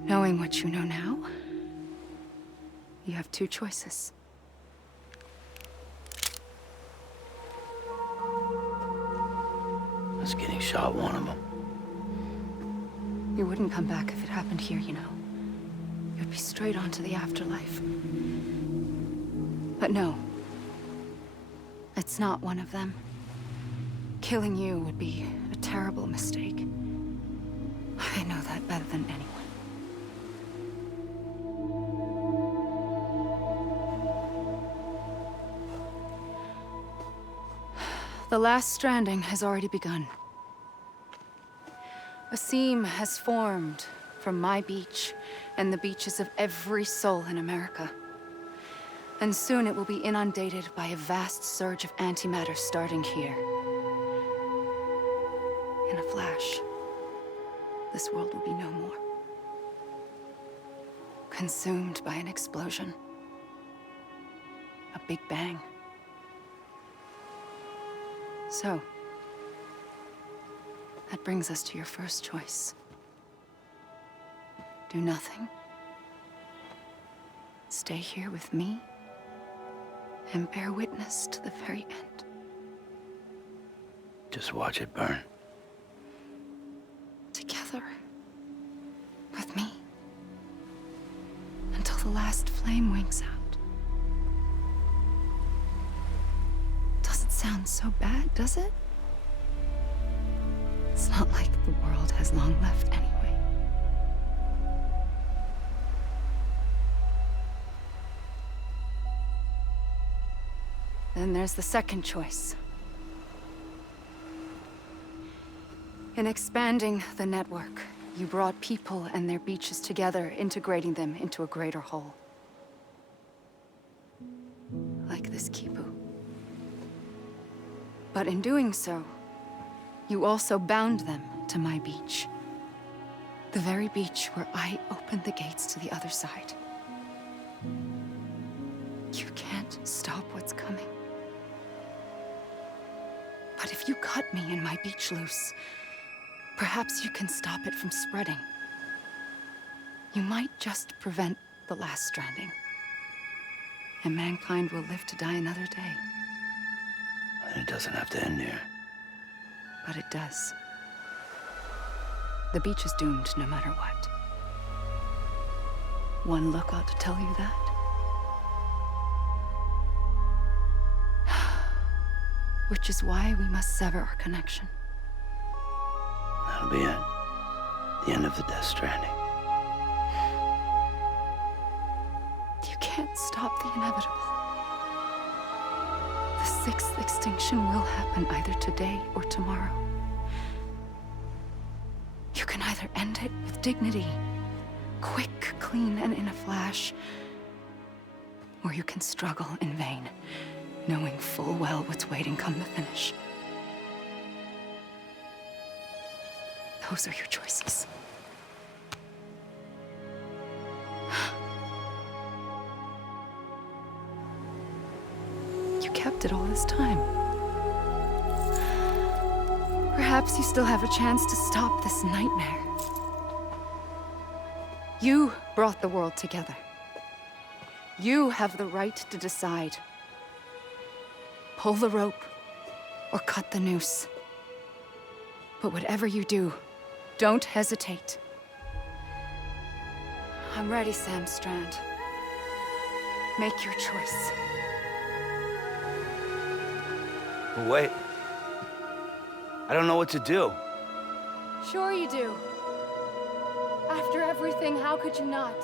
knowing what you know now, you have two choices. Was getting shot one of them? You wouldn't come back if it happened here, you know. You'd be straight on to the afterlife. But no. It's not one of them. Killing you would be a terrible mistake. I know that better than anyone. The last stranding has already begun. A seam has formed from my beach and the beaches of every soul in America. And soon it will be inundated by a vast surge of antimatter starting here. In a flash, this world will be no more. Consumed by an explosion. A big bang. So, that brings us to your first choice. Do nothing. Stay here with me and bear witness to the very end. Just watch it burn. Together. With me. Until the last flame winks out. Doesn't sound so bad, does it? It's not like the world has long left anyway. Then there's the second choice. In expanding the network, you brought people and their beaches together, integrating them into a greater whole. Like this Kipu. But in doing so, you also bound them to my beach. The very beach where I opened the gates to the other side. You can't stop what's coming. But if you cut me and my beach loose, perhaps you can stop it from spreading. You might just prevent the last stranding. And mankind will live to die another day. And it doesn't have to end here. But it does. The beach is doomed no matter what. One look ought to tell you that. Which is why we must sever our connection. That'll be it. The end of the Death Stranding. can't stop the inevitable. The sixth extinction will happen either today or tomorrow. You can either end it with dignity, quick, clean, and in a flash, or you can struggle in vain, knowing full well what's waiting come the finish. Those are your choices. You kept it all this time. Perhaps you still have a chance to stop this nightmare. You brought the world together. You have the right to decide. Pull the rope or cut the noose. But whatever you do, don't hesitate. I'm ready, Sam Strand. Make your choice. But wait. I don't know what to do. Sure you do. After everything, how could you not?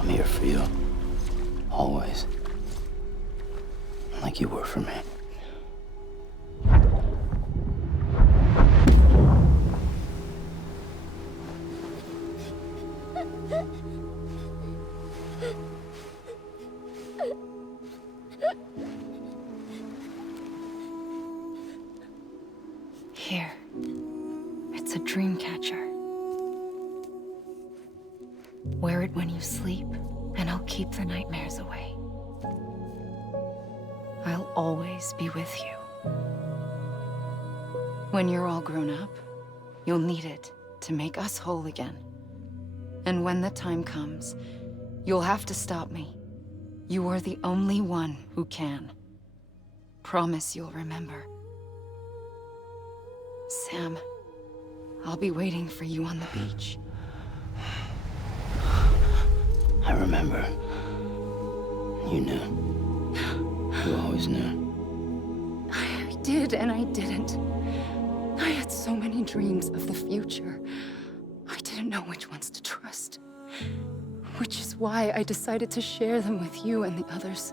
I'm here for you. Always. Like you were for me. Here. It's a dream catcher. Wear it when you sleep, and I'll keep the nightmares away. I'll always be with you. When you're all grown up, you'll need it to make us whole again. And when the time comes, you'll have to stop me. You are the only one who can. Promise you'll remember. Sam, I'll be waiting for you on the beach. I remember. You knew. You always knew. I did and I didn't. I had so many dreams of the future. I didn't know which ones to trust. Which is why I decided to share them with you and the others.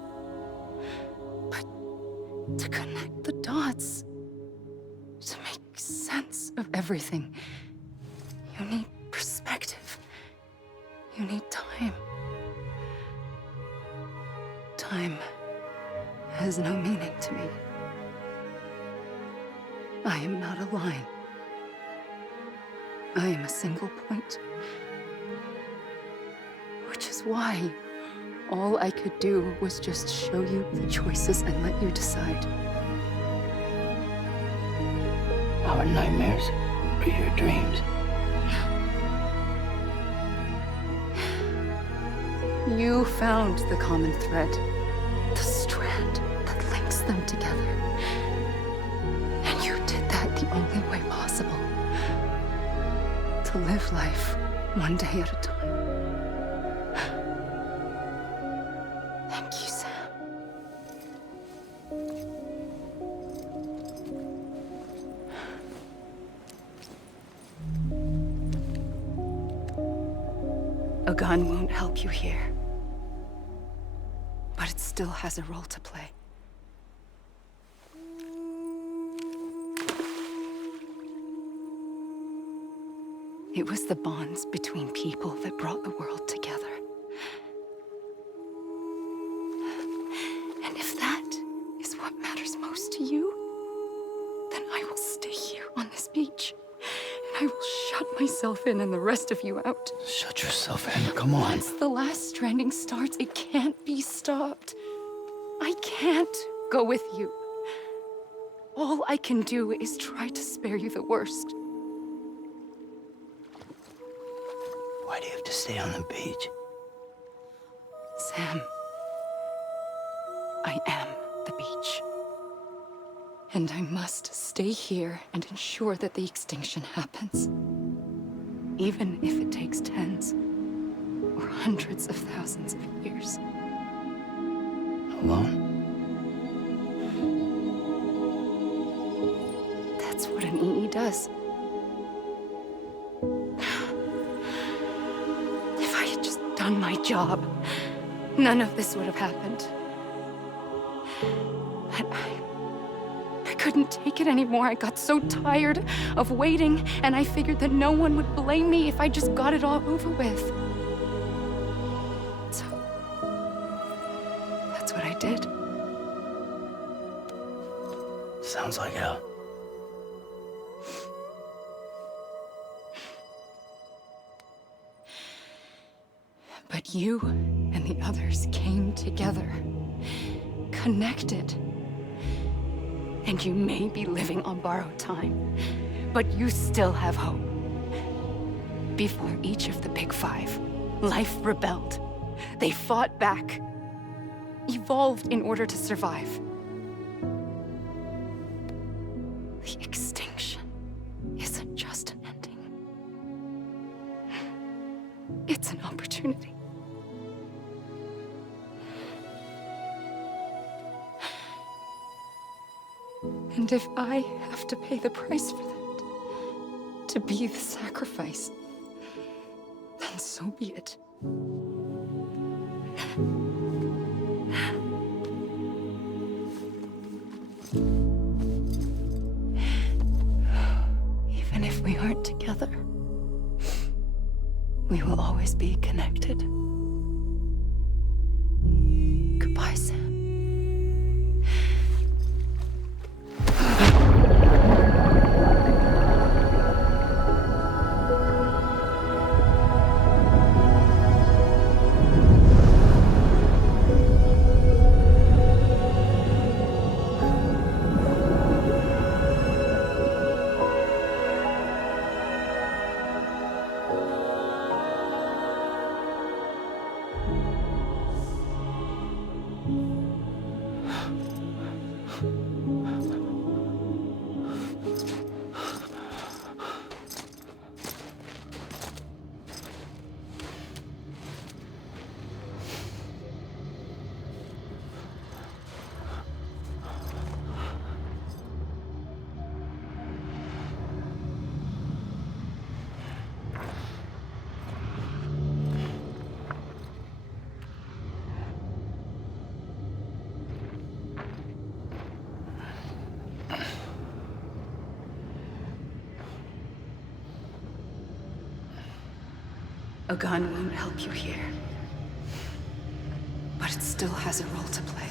But to connect the dots, to make sense of everything, you need perspective. You need time. Time has no meaning to me. I am not a line. I am a single point. Which is why all I could do was just show you the choices and let you decide. Our nightmares are your dreams. You found the common thread, the strand that links them together. And you did that the only way possible. To live life one day at a time. Thank you, Sam. A gun won't help you here. But it still has a role to play. It was the bonds between people that brought the world together. And if that is what matters most to you, then I will stay myself in and the rest of you out. Shut yourself in. Come on. Once the last stranding starts, it can't be stopped. I can't go with you. All I can do is try to spare you the worst. Why do you have to stay on the beach? Sam, I am the beach. And I must stay here and ensure that the extinction happens. Even if it takes tens or hundreds of thousands of years. Alone? That's what an EE does. If I had just done my job, none of this would have happened. But I couldn't take it anymore. I got so tired of waiting, and I figured that no one would blame me if I just got it all over with. So, that's what I did. Sounds like hell. But you and the others came together, connected. And you may be living on borrowed time, but you still have hope. Before each of the Big Five, life rebelled. They fought back, evolved in order to survive. The extinction isn't just an ending. It's an opportunity. And if I have to pay the price for that, to be the sacrifice, then so be it. Even if we aren't together, we will always be connected. Goodbye, Sam. A gun won't help you here, but it still has a role to play.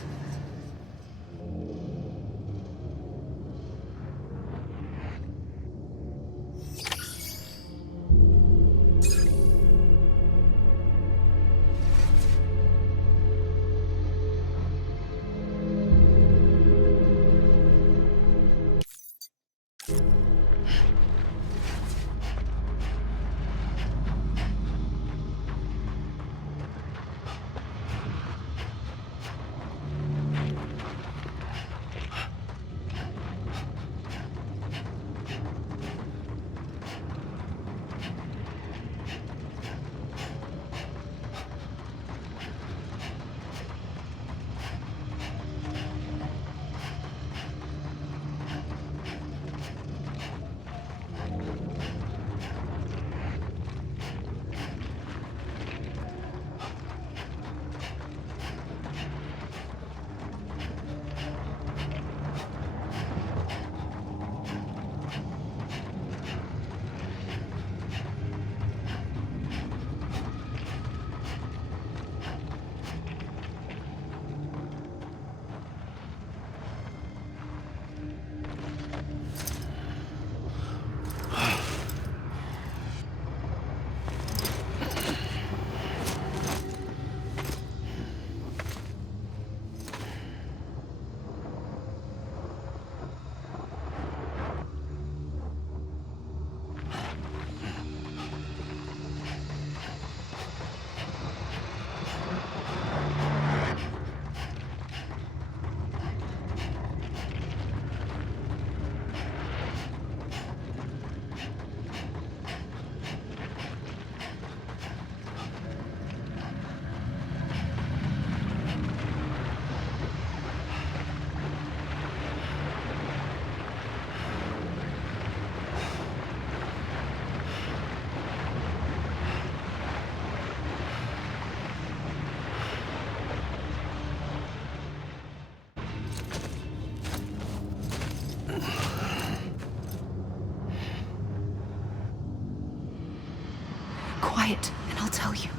quiet, and I'll tell you.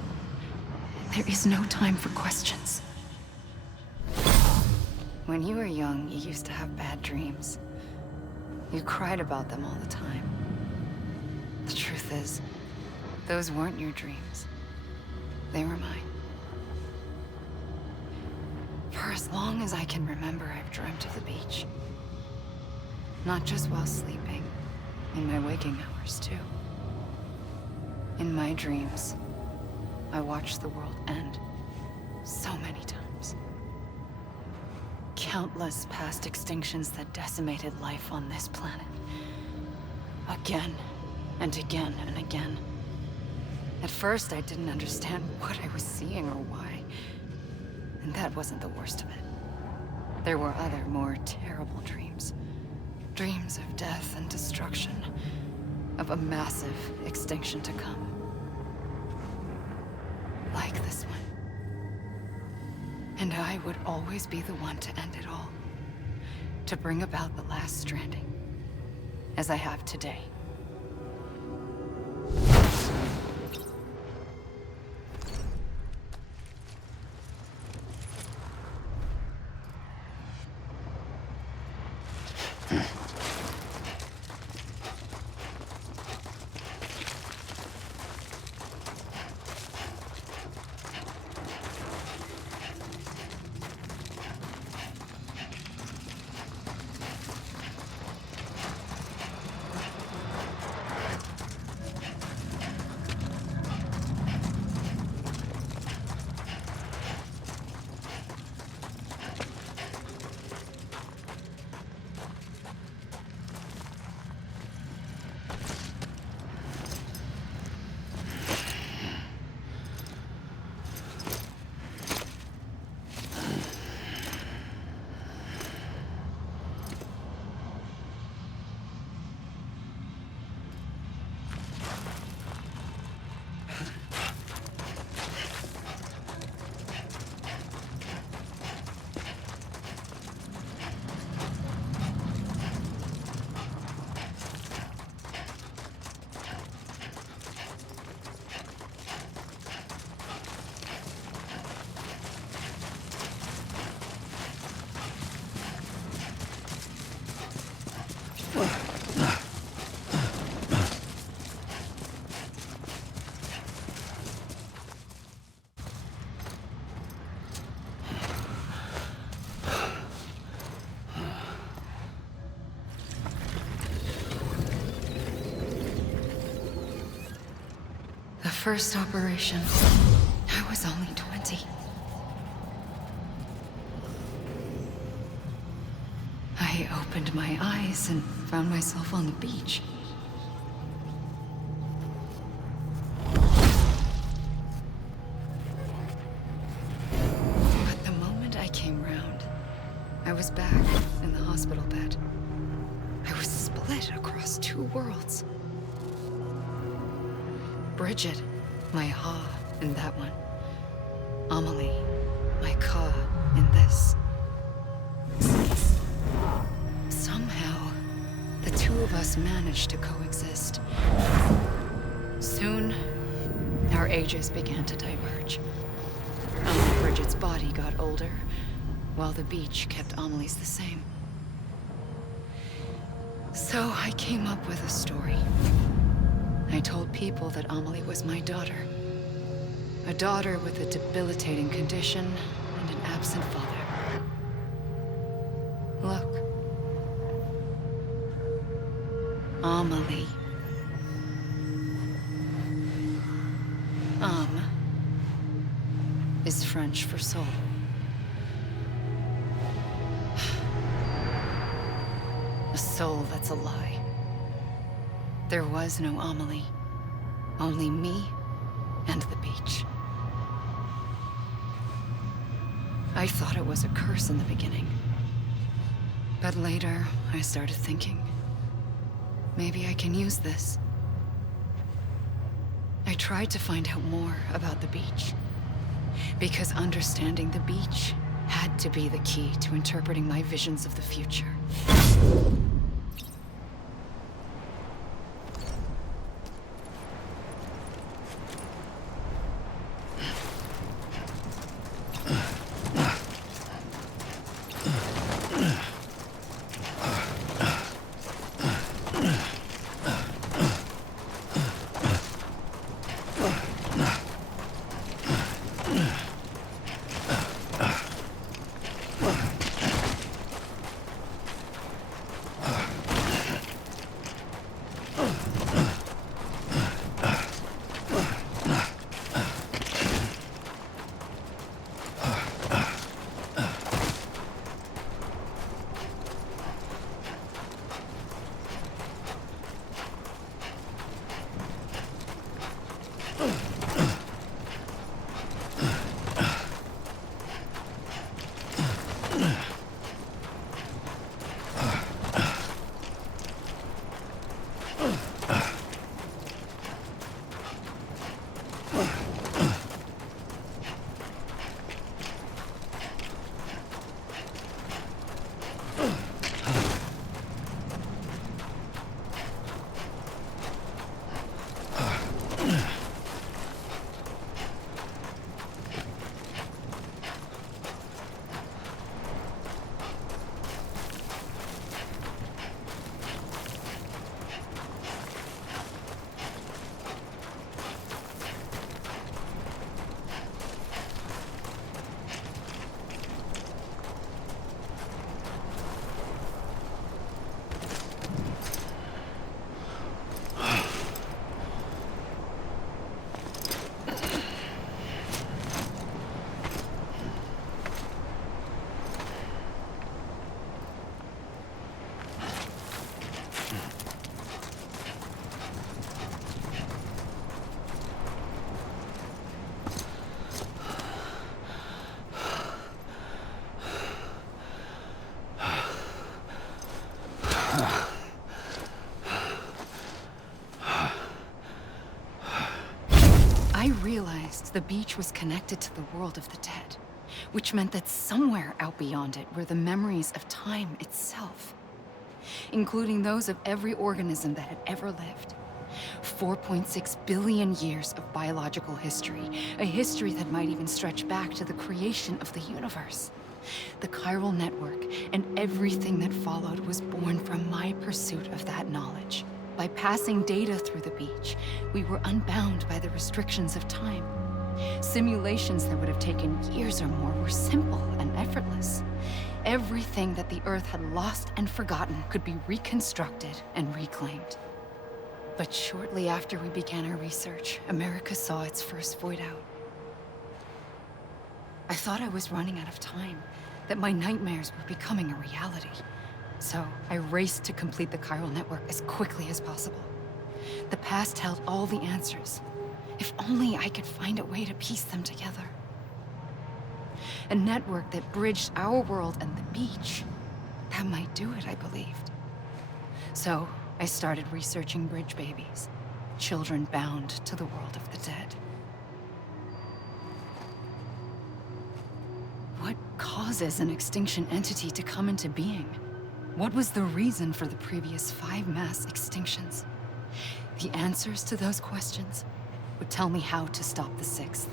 There is no time for questions. When you were young, you used to have bad dreams. You cried about them all the time. The truth is, those weren't your dreams. They were mine. For as long as I can remember, I've dreamt of the beach. Not just while sleeping, in my waking hours too. In my dreams, I watched the world end so many times. Countless past extinctions that decimated life on this planet. Again and again and again. At first, I didn't understand what I was seeing or why. And that wasn't the worst of it. There were other, more terrible dreams. Dreams of death and destruction. Of a massive extinction to come. Like this one. And I would always be the one to end it all. To bring about the last stranding. As I have today. The first operation, I was only 20. I opened my eyes and found myself on the beach. But the moment I came round, I was back in the hospital bed. I was split across two worlds. Bridget, my Ha in that one. Amelie, my Ka in this. Somehow, the two of us managed to coexist. Soon, our ages began to diverge. Bridget's body got older, while the beach kept Amelie's the same. So I came up with a story. I told people that Amelie was my daughter. A daughter with a debilitating condition and an absent father. Look. Amelie. Âme is French for soul. A soul that's a lie. There was no Amelie. Only me and the beach. I thought it was a curse in the beginning. But later, I started thinking, maybe I can use this. I tried to find out more about the beach. Because understanding the beach had to be the key to interpreting my visions of the future. I realized the beach was connected to the world of the dead, which meant that somewhere out beyond it were the memories of time itself, including those of every organism that had ever lived. 4.6 billion years of biological history, a history that might even stretch back to the creation of the universe. The chiral network and everything that followed was born from my pursuit of that knowledge. By passing data through the beach, we were unbound by the restrictions of time. Simulations that would have taken years or more were simple and effortless. Everything that the Earth had lost and forgotten could be reconstructed and reclaimed. But shortly after we began our research, America saw its first void out. I thought I was running out of time, that my nightmares were becoming a reality. So I raced to complete the chiral network as quickly as possible. The past held all the answers. If only I could find a way to piece them together. A network that bridged our world and the beach. That might do it, I believed. So I started researching bridge babies, children bound to the world of the dead. What causes an extinction entity to come into being? What was the reason for the previous 5 mass extinctions? The answers to those questions would tell me how to stop the 6th.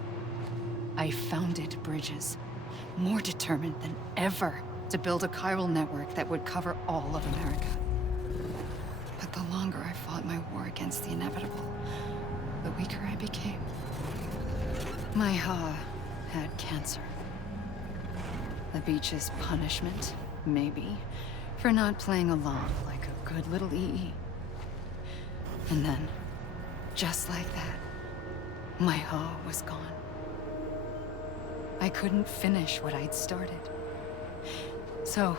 I founded bridges, more determined than ever to build a chiral network that would cover all of America. But the longer I fought my war against the inevitable, the weaker I became. My Ha had cancer. The beach's punishment, maybe, for not playing along like a good little EE. And then, just like that, my Ha was gone. I couldn't finish what I'd started. So,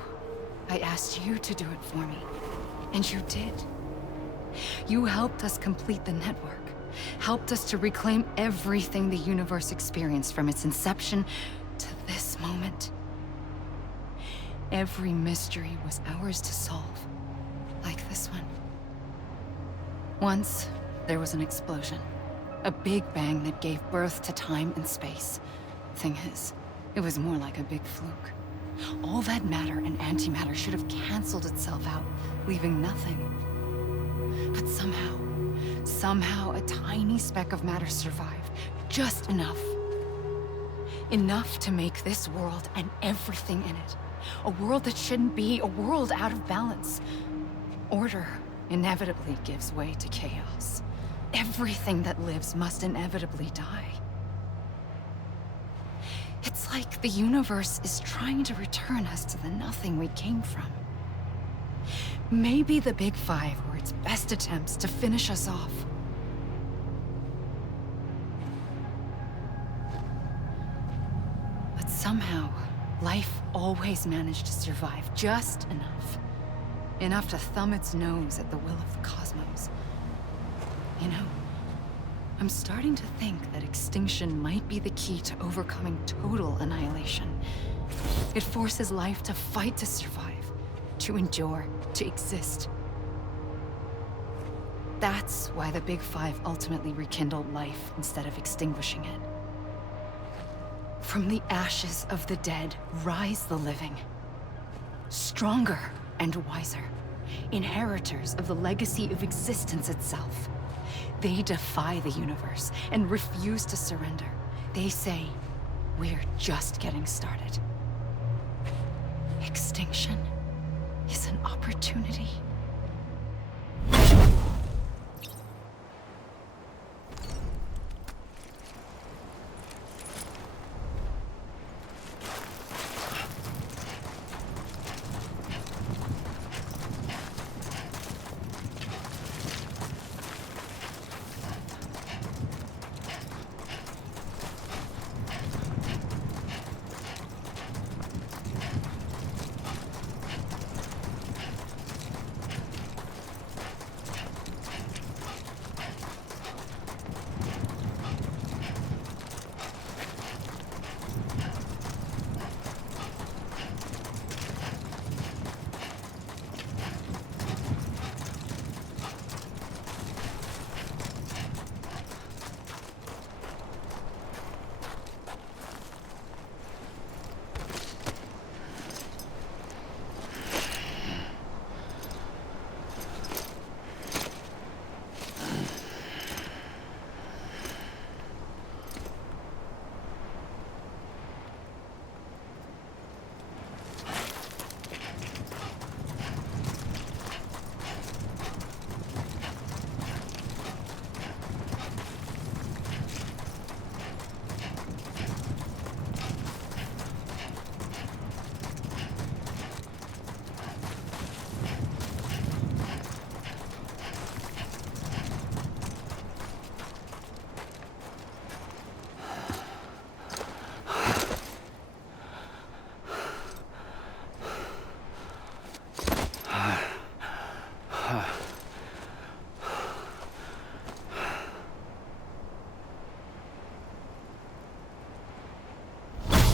I asked you to do it for me, and you did. You helped us complete the network, helped us to reclaim everything the universe experienced from its inception to this moment. Every mystery was ours to solve, like this one. Once, there was an explosion. A big bang that gave birth to time and space. Thing is, it was more like a big fluke. All that matter and antimatter should have canceled itself out, leaving nothing. But somehow a tiny speck of matter survived. Just enough. Enough to make this world and everything in it A world that shouldn't be, a world out of balance. Order inevitably gives way to chaos. Everything that lives must inevitably die. It's like the universe is trying to return us to the nothing we came from. Maybe the Big Five were its best attempts to finish us off. But somehow, life always managed to survive just enough. Enough to thumb its nose at the will of the cosmos. You know, I'm starting to think that extinction might be the key to overcoming total annihilation. It forces life to fight to survive, to endure, to exist. That's why the Big Five ultimately rekindled life instead of extinguishing it. From the ashes of the dead rise the living. Stronger and wiser. Inheritors of the legacy of existence itself. They defy the universe and refuse to surrender. They say, we're just getting started. Extinction is an opportunity.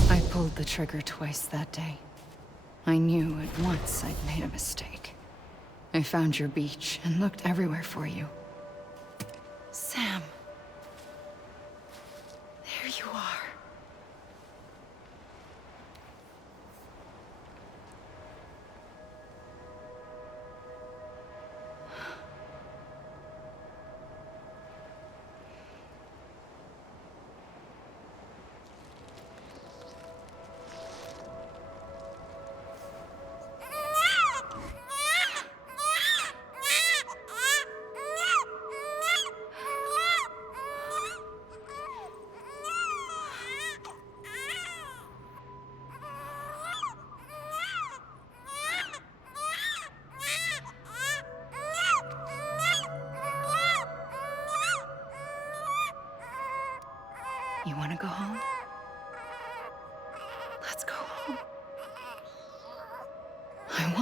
I pulled the trigger twice that day. I knew at once I'd made a mistake. I found your beach and looked everywhere for you. Sam. There you are. You want to go home? Let's go home. I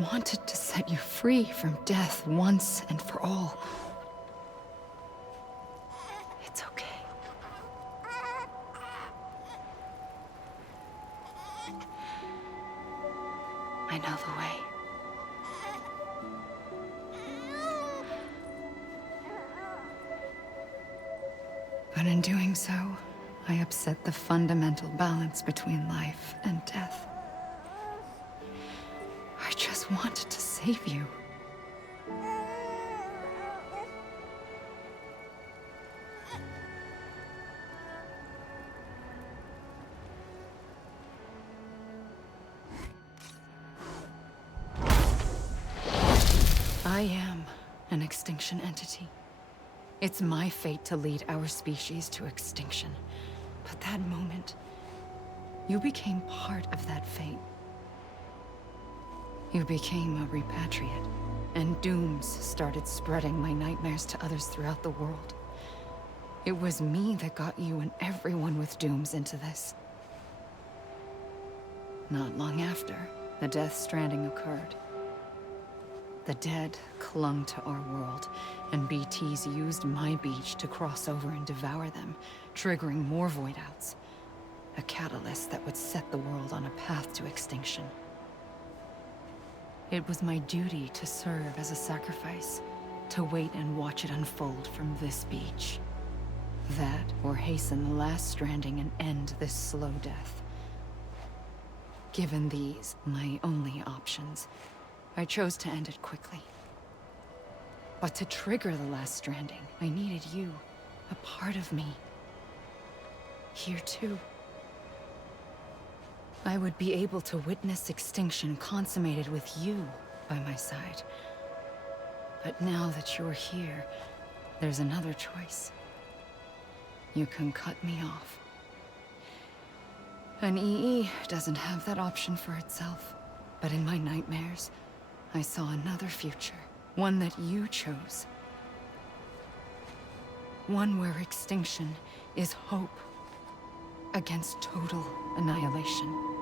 wanted to set you free from death once and for all. It's okay. I know the way. But in doing so, I upset the fundamental balance between life and death. I just wanted to save you. I am an extinction entity. It's my fate to lead our species to extinction. But that moment, you became part of that fate. You became a repatriate, and dooms started spreading my nightmares to others throughout the world. It was me that got you and everyone with dooms into this. Not long after, the Death Stranding occurred. The dead clung to our world, and BTs used my beach to cross over and devour them, triggering more void outs. A catalyst that would set the world on a path to extinction. It was my duty to serve as a sacrifice, to wait and watch it unfold from this beach. That, or hasten the last stranding and end this slow death. Given these, my only options, I chose to end it quickly. But to trigger the last stranding, I needed you, a part of me. Here too. I would be able to witness extinction consummated with you by my side. But now that you're here, there's another choice. You can cut me off. An EE doesn't have that option for itself. But in my nightmares, I saw another future. One that you chose. One where extinction is hope against total annihilation.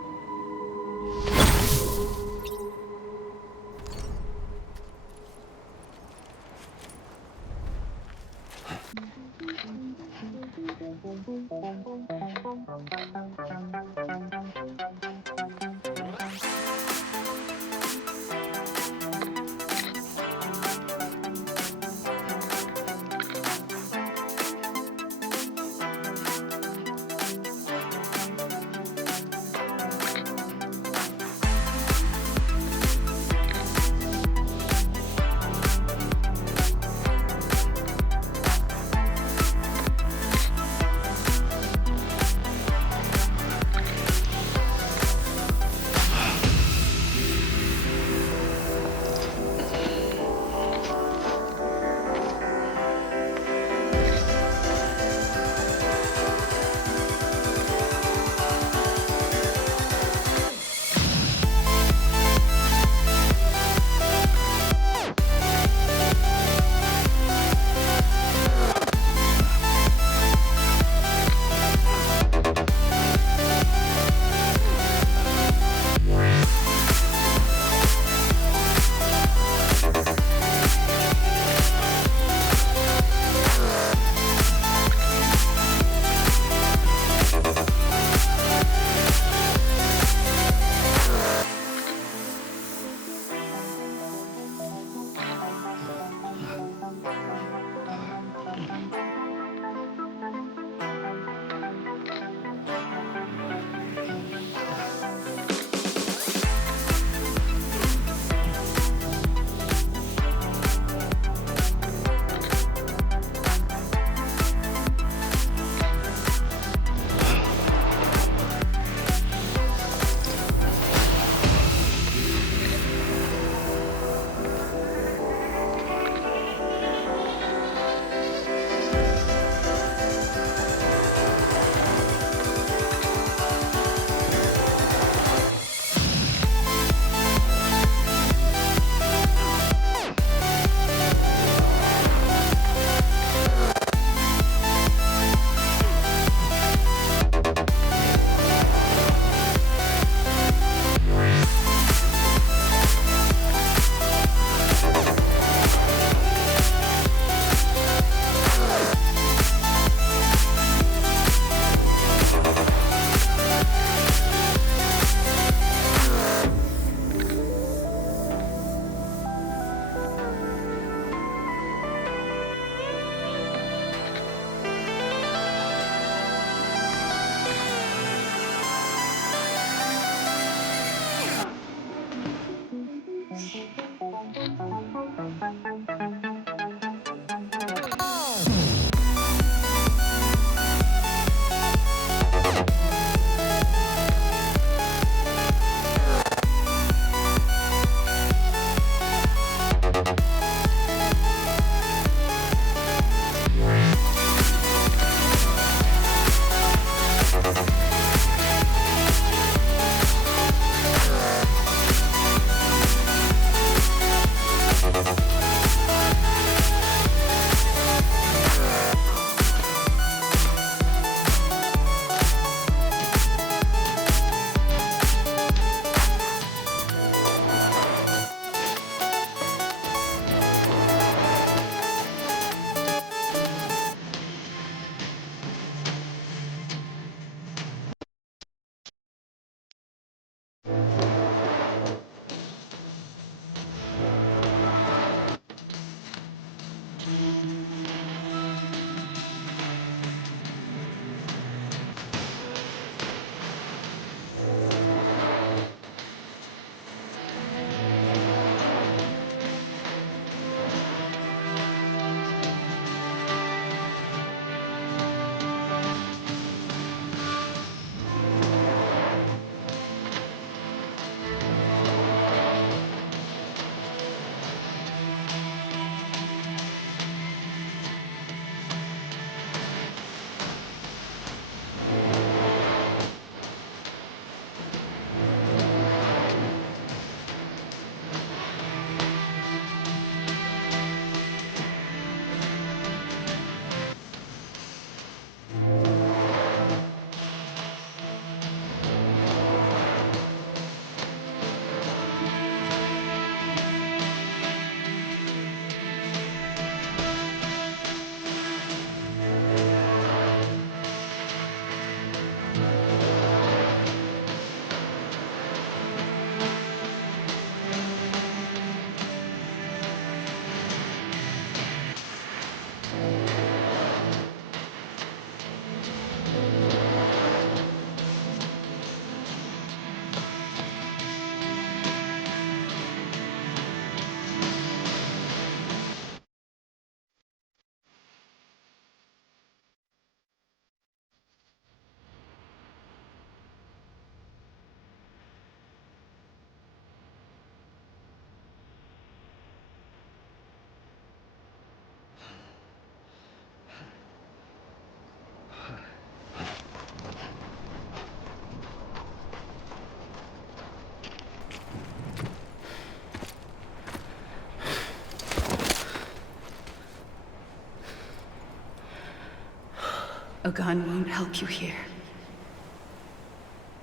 A gun won't help you here.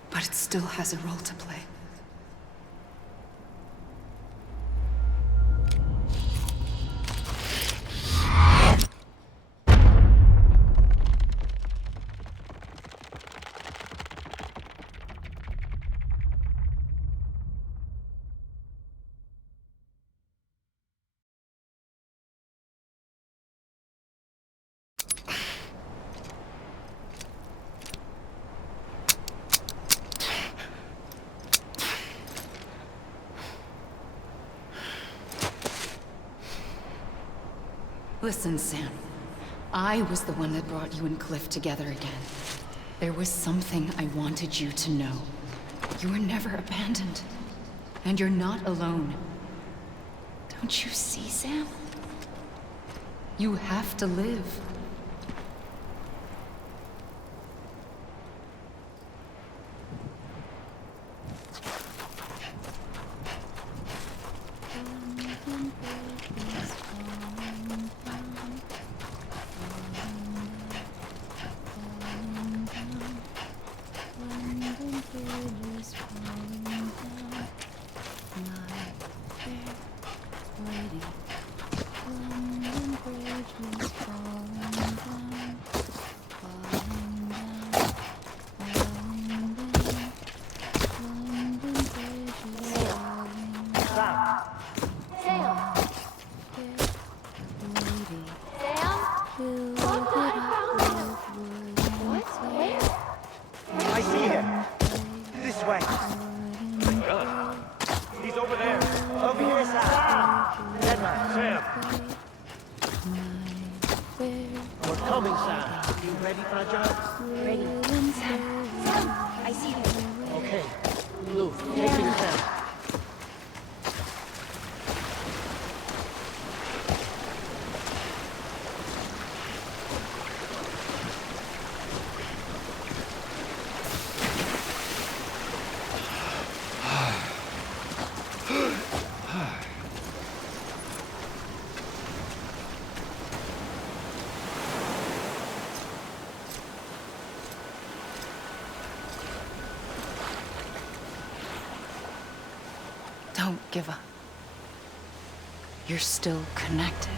But it still has a role to play. Listen, Sam. I was the one that brought you and Cliff together again. There was something I wanted you to know. You were never abandoned. And you're not alone. Don't you see, Sam? You have to live. I see him. This way. He's over there. Over here, Sam. Dead man, Sam. We're coming, Sam. You ready for a job? Ready. Sam, I see him. Okay. Blue, take me to Sam. Don't give up. You're still connected.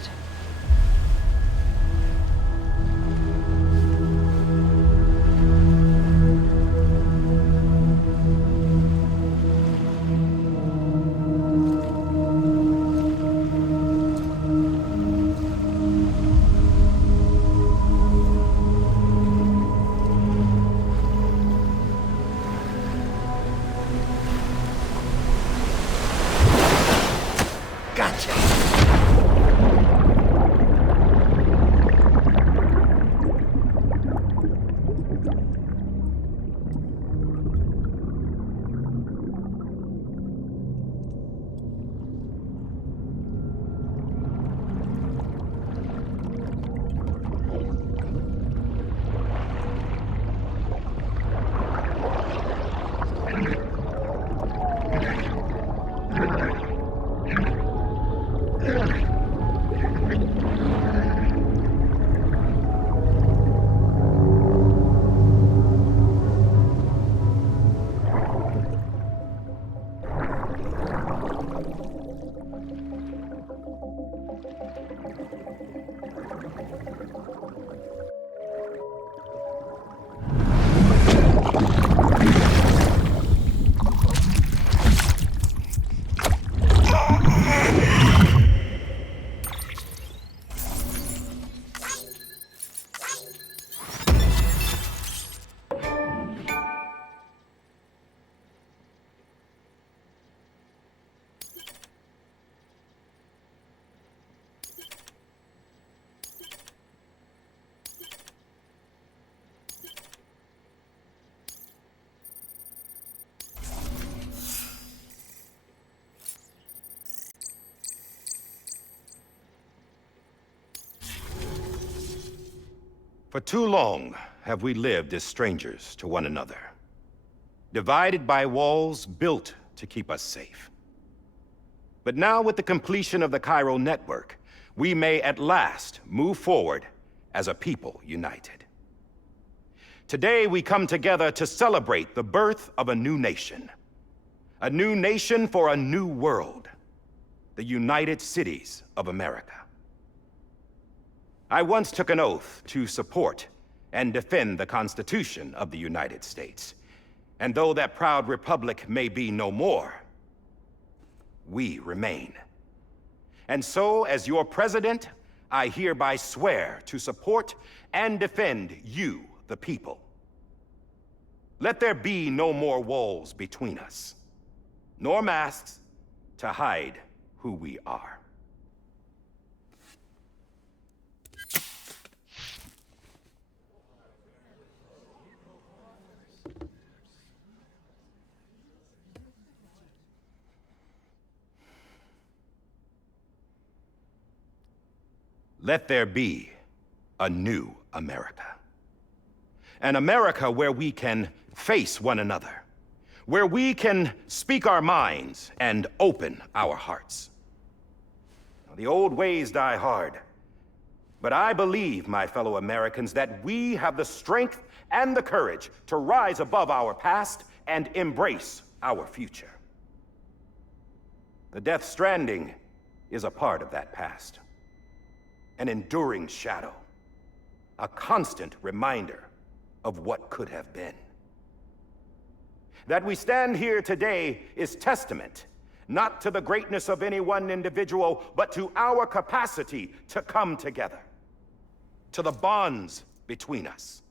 For too long have we lived as strangers to one another, divided by walls built to keep us safe. But now, with the completion of the Cairo network, we may at last move forward as a people united. Today we come together to celebrate the birth of a new nation. A new nation for a new world. The United Cities of America. I once took an oath to support and defend the Constitution of the United States. And though that proud republic may be no more, we remain. And so, as your president, I hereby swear to support and defend you, the people. Let there be no more walls between us, nor masks to hide who we are. Let there be a new America. An America where we can face one another, where we can speak our minds and open our hearts. The old ways die hard, but I believe, my fellow Americans, that we have the strength and the courage to rise above our past and embrace our future. The Death Stranding is a part of that past. An enduring shadow, a constant reminder of what could have been. That we stand here today is testament, not to the greatness of any one individual, but to our capacity to come together, to the bonds between us,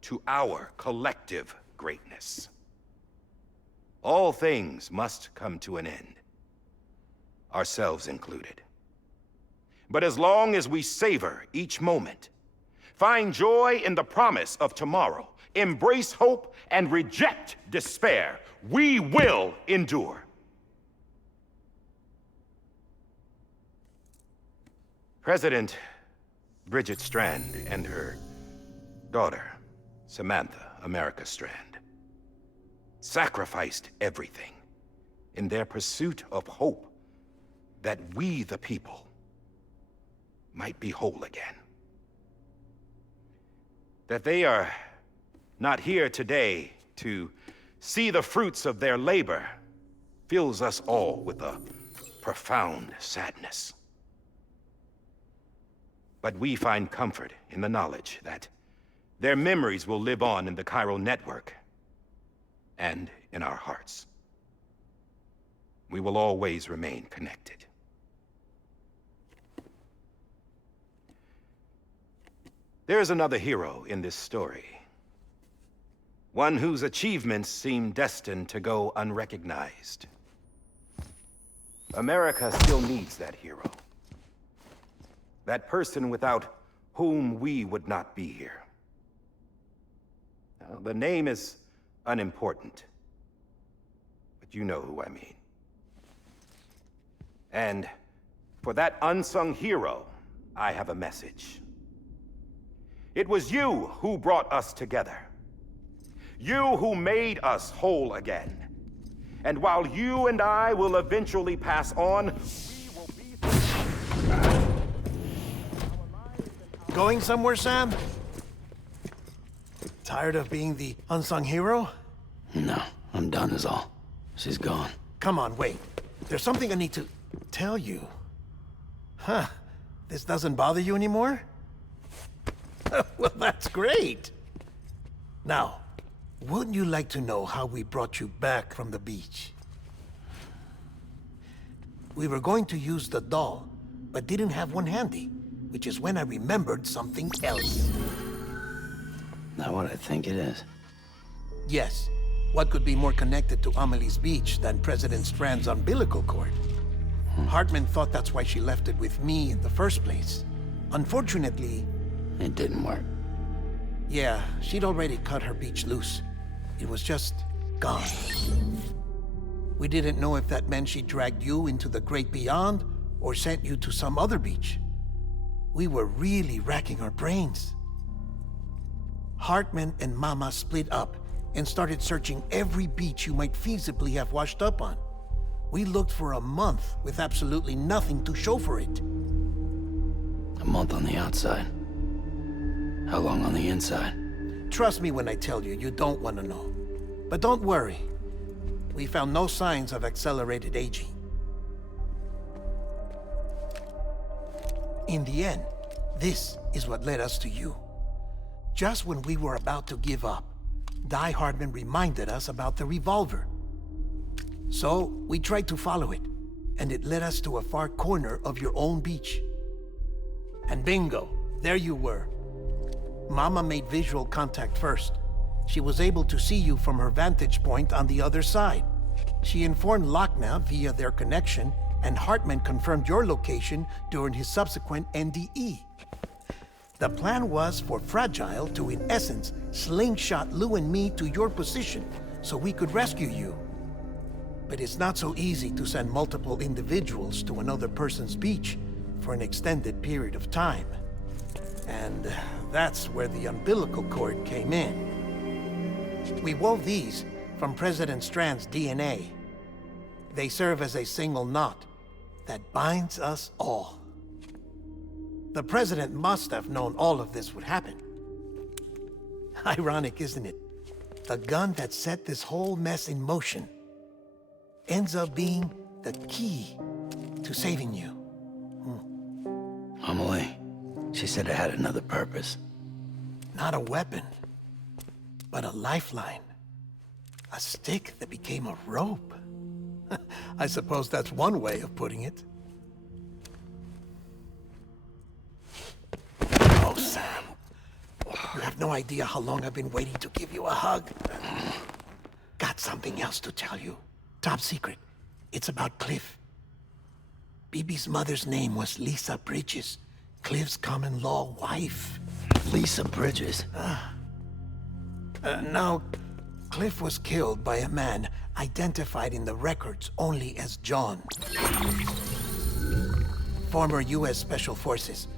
to our collective greatness. All things must come to an end, ourselves included. But as long as we savor each moment, find joy in the promise of tomorrow, embrace hope, and reject despair, we will endure. President Bridget Strand and her daughter, Samantha America Strand, sacrificed everything in their pursuit of hope that we, the people, might be whole again. That they are not here today to see the fruits of their labor fills us all with a profound sadness. But we find comfort in the knowledge that their memories will live on in the chiral network and in our hearts. We will always remain connected. There is another hero in this story. One whose achievements seem destined to go unrecognized. America still needs that hero. That person without whom we would not be here. Now, the name is unimportant, but you know who I mean. And for that unsung hero, I have a message. It was you who brought us together. You who made us whole again. And while you and I will eventually pass on, we will be... Going somewhere, Sam? Tired of being the unsung hero? No, I'm done is all. She's gone. Come on, wait. There's something I need to tell you. Huh. This doesn't bother you anymore? Well, that's great. Now, wouldn't you like to know how we brought you back from the beach? We were going to use the doll, but didn't have one handy, which is when I remembered something else. Not what I think it is. Yes. What could be more connected to Amelie's beach than President Strand's umbilical cord? Hartman thought that's why she left it with me in the first place. Unfortunately... It didn't work. Yeah, she'd already cut her beach loose. It was just gone. We didn't know if that meant she dragged you into the great beyond or sent you to some other beach. We were really racking our brains. Hartman and Mama split up and started searching every beach you might feasibly have washed up on. We looked for a month with absolutely nothing to show for it. A month on the outside. How long on the inside? Trust me when I tell you, you don't want to know. But don't worry. We found no signs of accelerated aging. In the end, this is what led us to you. Just when we were about to give up, Die Hardman reminded us about the revolver. So we tried to follow it, and it led us to a far corner of your own beach. And bingo, there you were. Mama made visual contact first. She was able to see you from her vantage point on the other side. She informed Lochna via their connection, and Hartman confirmed your location during his subsequent NDE. The plan was for Fragile to, in essence, slingshot Lou and me to your position so we could rescue you. But it's not so easy to send multiple individuals to another person's beach for an extended period of time. And that's where the umbilical cord came in. We wove these from President Strand's DNA. They serve as a single knot that binds us all. The President must have known all of this would happen. Ironic, isn't it? The gun that set this whole mess in motion ends up being the key to saving you. Amelie, she said it had another purpose. Not a weapon, but a lifeline. A stick that became a rope. I suppose that's one way of putting it. Oh, Sam. You have no idea how long I've been waiting to give you a hug. Got something else to tell you. Top secret. It's about Cliff. Bibi's mother's name was Lisa Bridges, Cliff's common-law wife. Lisa Bridges? Now, Cliff was killed by a man identified in the records only as John. Former U.S. Special Forces.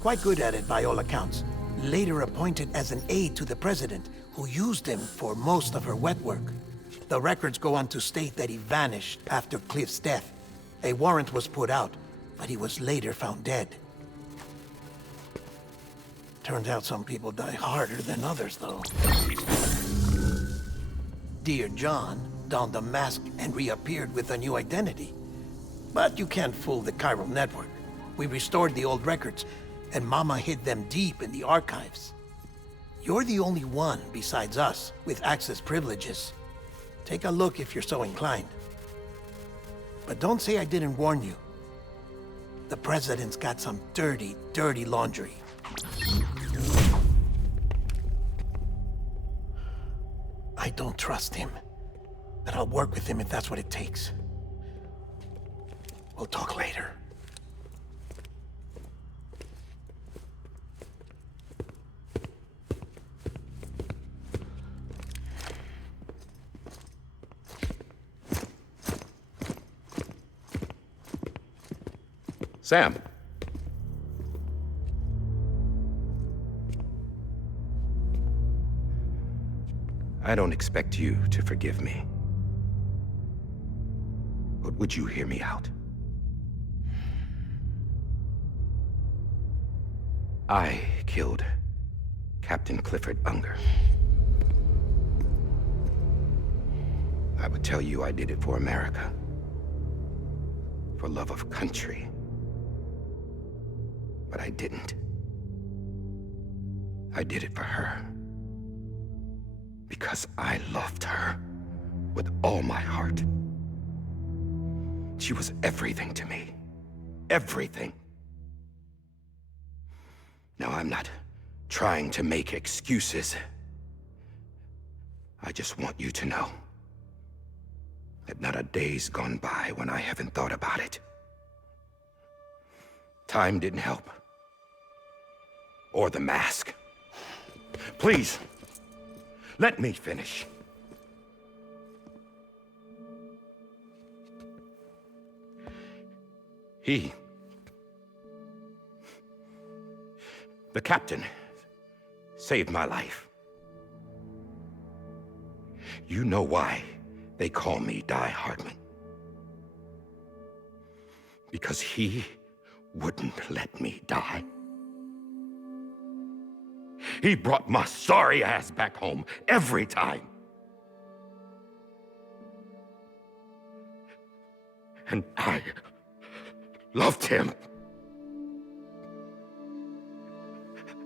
Quite good at it by all accounts. Later appointed as an aide to the president, who used him for most of her wet work. The records go on to state that he vanished after Cliff's death. A warrant was put out, but he was later found dead. Turns out some people die harder than others, though. Dear John donned a mask and reappeared with a new identity. But you can't fool the chiral network. We restored the old records, and Mama hid them deep in the archives. You're the only one, besides us, with access privileges. Take a look if you're so inclined. But don't say I didn't warn you. The president's got some dirty, dirty laundry. I don't trust him, but I'll work with him if that's what it takes. We'll talk later. Sam. I don't expect you to forgive me. But would you hear me out? I killed Captain Clifford Unger. I would tell you I did it for America. For love of country. But I didn't. I did it for her. Because I loved her with all my heart. She was everything to me. Everything. Now, I'm not trying to make excuses. I just want you to know that not a day's gone by when I haven't thought about it. Time didn't help. Or the mask. Please, let me finish. The captain, saved my life. You know why they call me Die Hardman. Because he wouldn't let me die. He brought my sorry ass back home every time. And I loved him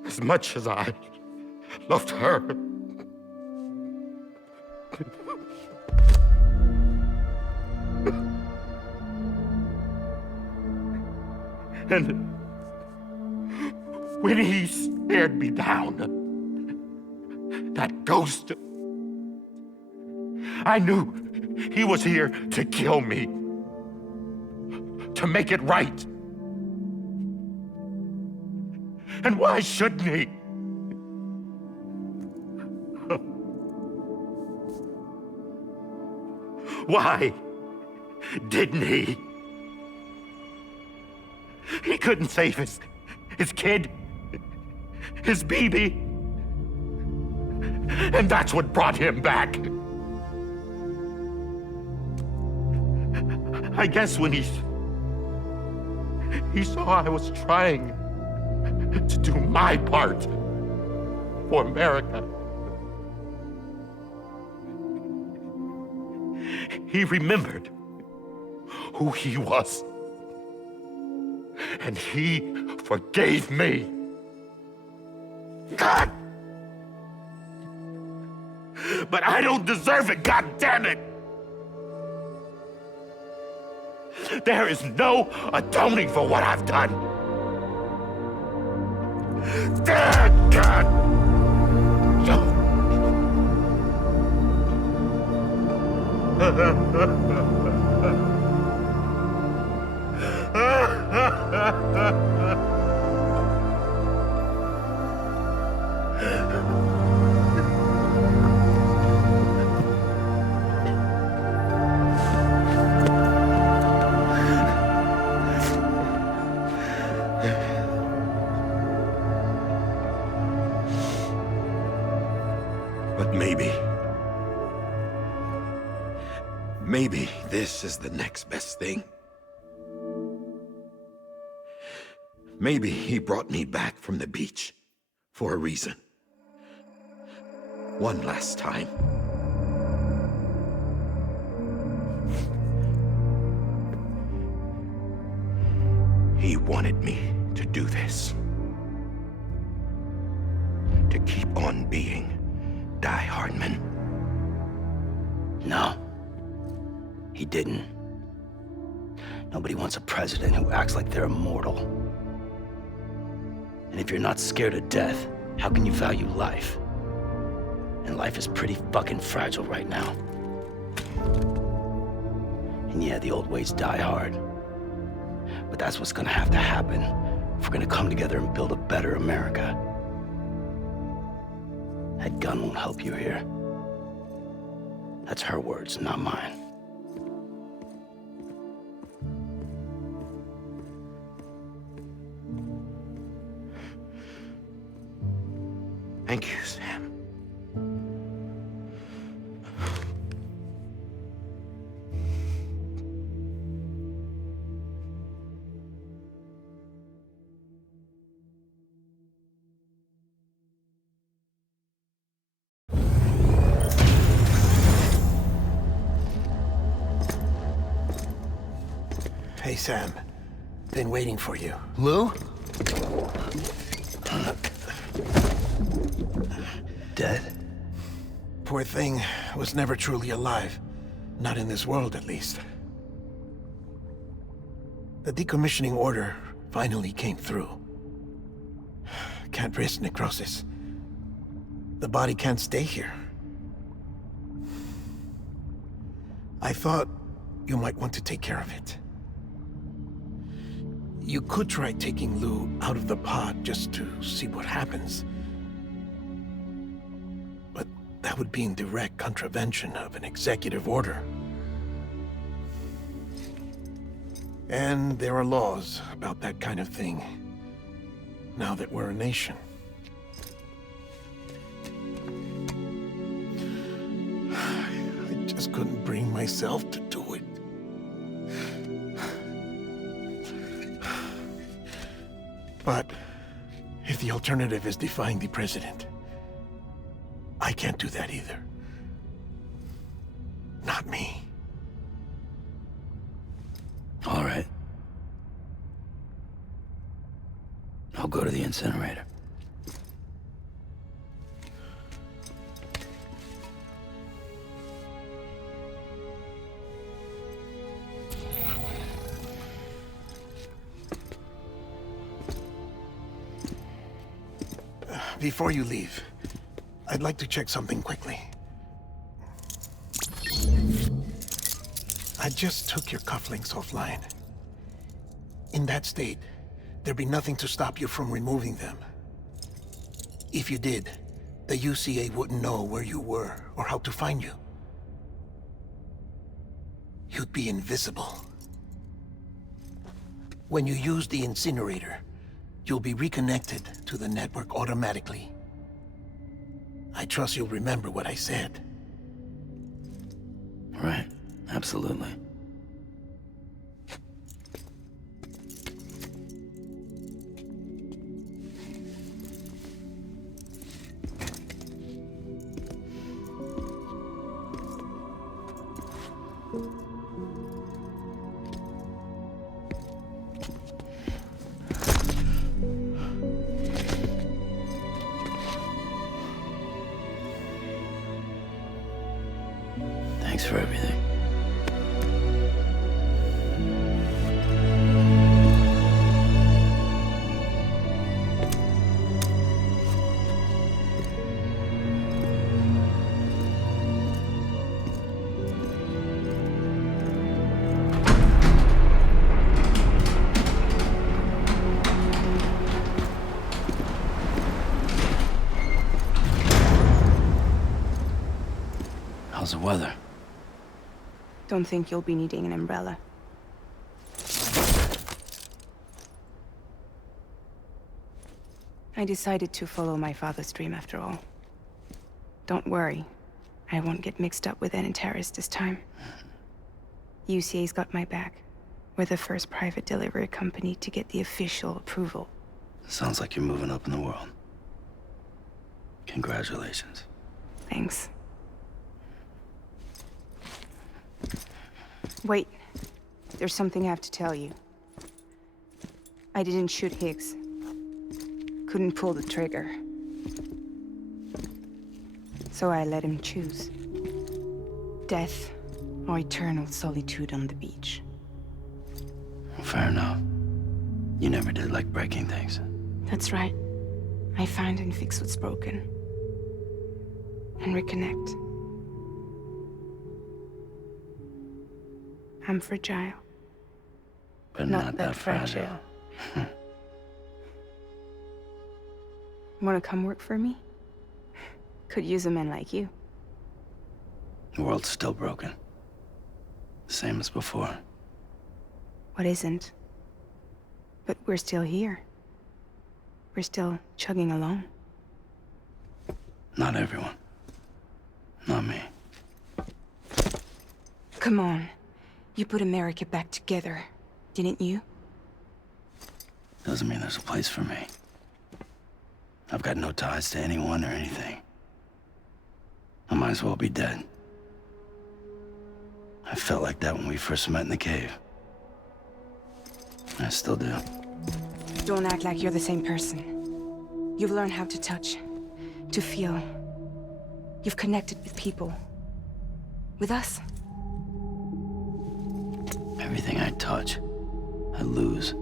as much as I loved her. And when he stared me down, that ghost, I knew he was here to kill me, to make it right. And why shouldn't he? Why didn't he? He couldn't save his kid, his baby. And that's what brought him back. I guess when he saw I was trying to do my part for America, he remembered who he was. And he forgave me. God! But I don't deserve it, God damn it! There is no atoning for what I've done. God! But maybe this is the next best thing. Maybe he brought me back from the beach for a reason. One last time. He wanted me to do this. To keep on being Die Hardman. No. He didn't. Nobody wants a president who acts like they're immortal. And if you're not scared of death, how can you value life? And life is pretty fucking fragile right now. And yeah, the old ways die hard. But that's what's gonna have to happen if we're gonna come together and build a better America. That gun won't help you here. That's her words, not mine. Thank you, Sam. Hey, Sam. Been waiting for you. Lou? Dead? Poor thing was never truly alive. Not in this world, at least. The decommissioning order finally came through. Can't risk necrosis. The body can't stay here. I thought you might want to take care of it. You could try taking Lou out of the pod just to see what happens. But that would be in direct contravention of an executive order. And there are laws about that kind of thing, now that we're a nation. I just couldn't bring myself to do it. But if The alternative is defying the president. I can't do that either. Not me. All right. I'll go to the incinerator. Before you leave, I'd like to check something quickly. I just took your cufflinks offline. In that state, there'd be nothing to stop you from removing them. If you did, the UCA wouldn't know where you were or how to find you. You'd be invisible. When you use the incinerator, you'll be reconnected to the network automatically. I trust you'll remember what I said. Right, absolutely. Thanks for everything. How's the weather? Don't think you'll be needing an umbrella. I decided to follow my father's dream after all. Don't worry, I won't get mixed up with any terrorists this time. UCA's got my back. We're the first private delivery company to get the official approval. Sounds like you're moving up in the world. Congratulations. Thanks. Wait, there's something I have to tell you. I didn't shoot Higgs. Couldn't pull the trigger. So I let him choose. Death or eternal solitude on the beach. Fair enough. You never did like breaking things. That's right. I find and fix what's broken. And reconnect. I'm fragile. But not that fragile. Wanna come work for me? Could use a man like you. The world's still broken. Same as before. What isn't? But we're still here. We're still chugging along. Not everyone. Not me. Come on. You put America back together, didn't you? Doesn't mean there's a place for me. I've got no ties to anyone or anything. I might as well be dead. I felt like that when we first met in the cave. I still do. Don't act like you're the same person. You've learned how to touch, to feel. You've connected with people. With us. Everything I touch, I lose.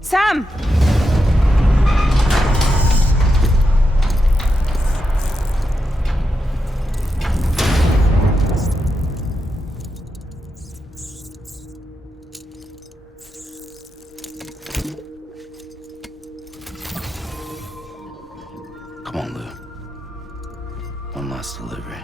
Sam! Come on, Lou. One last delivery.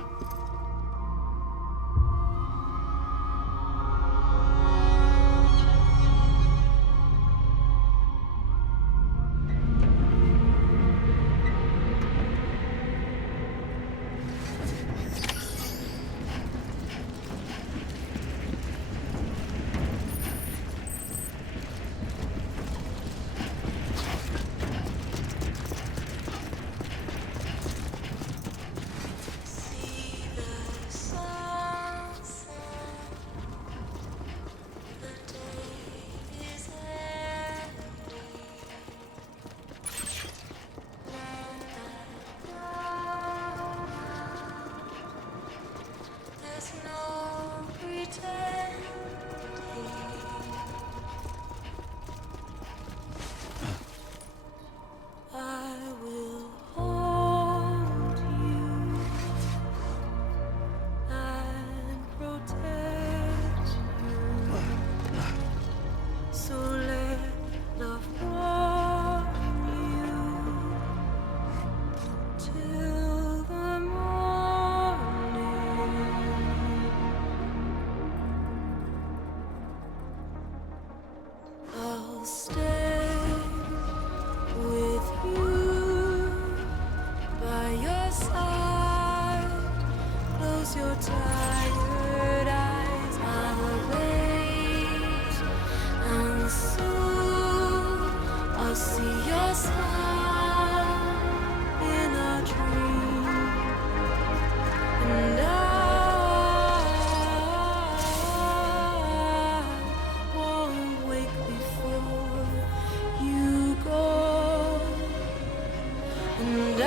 And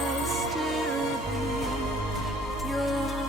I still beat your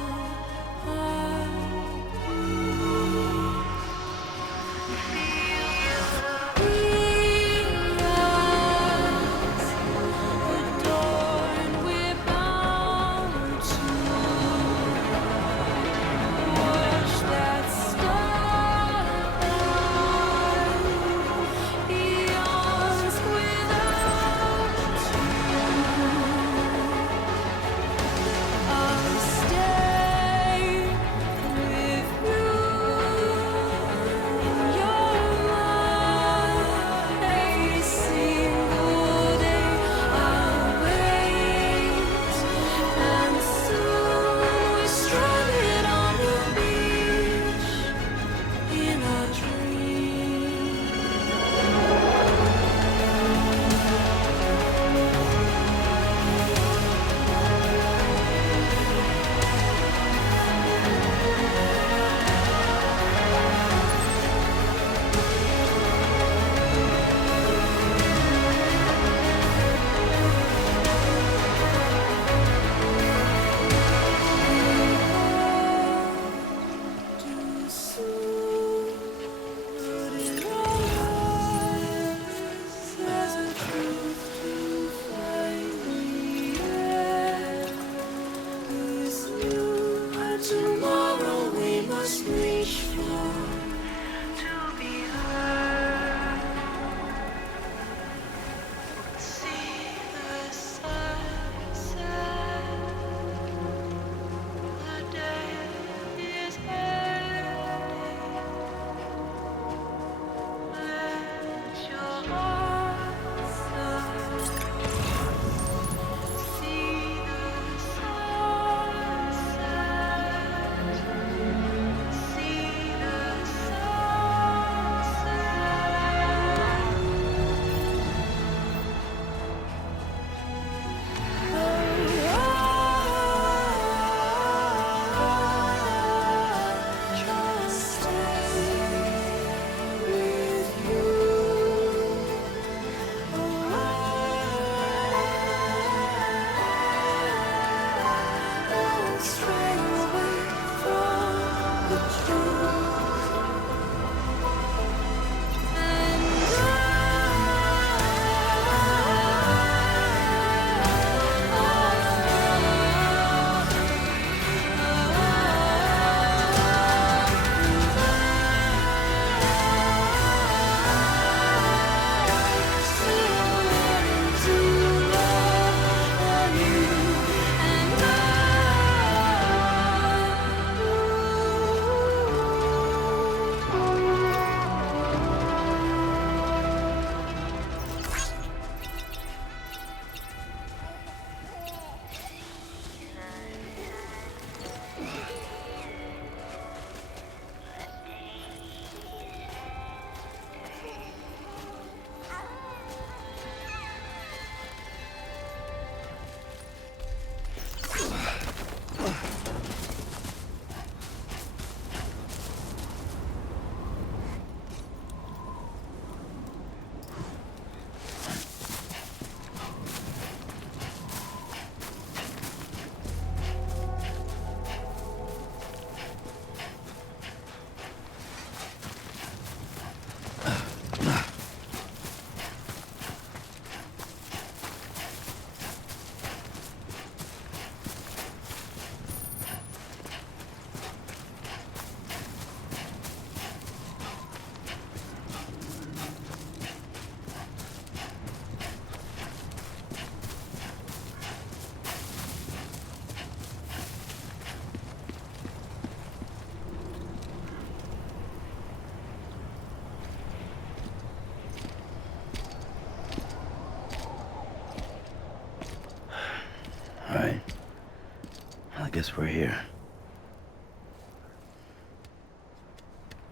guess we're here.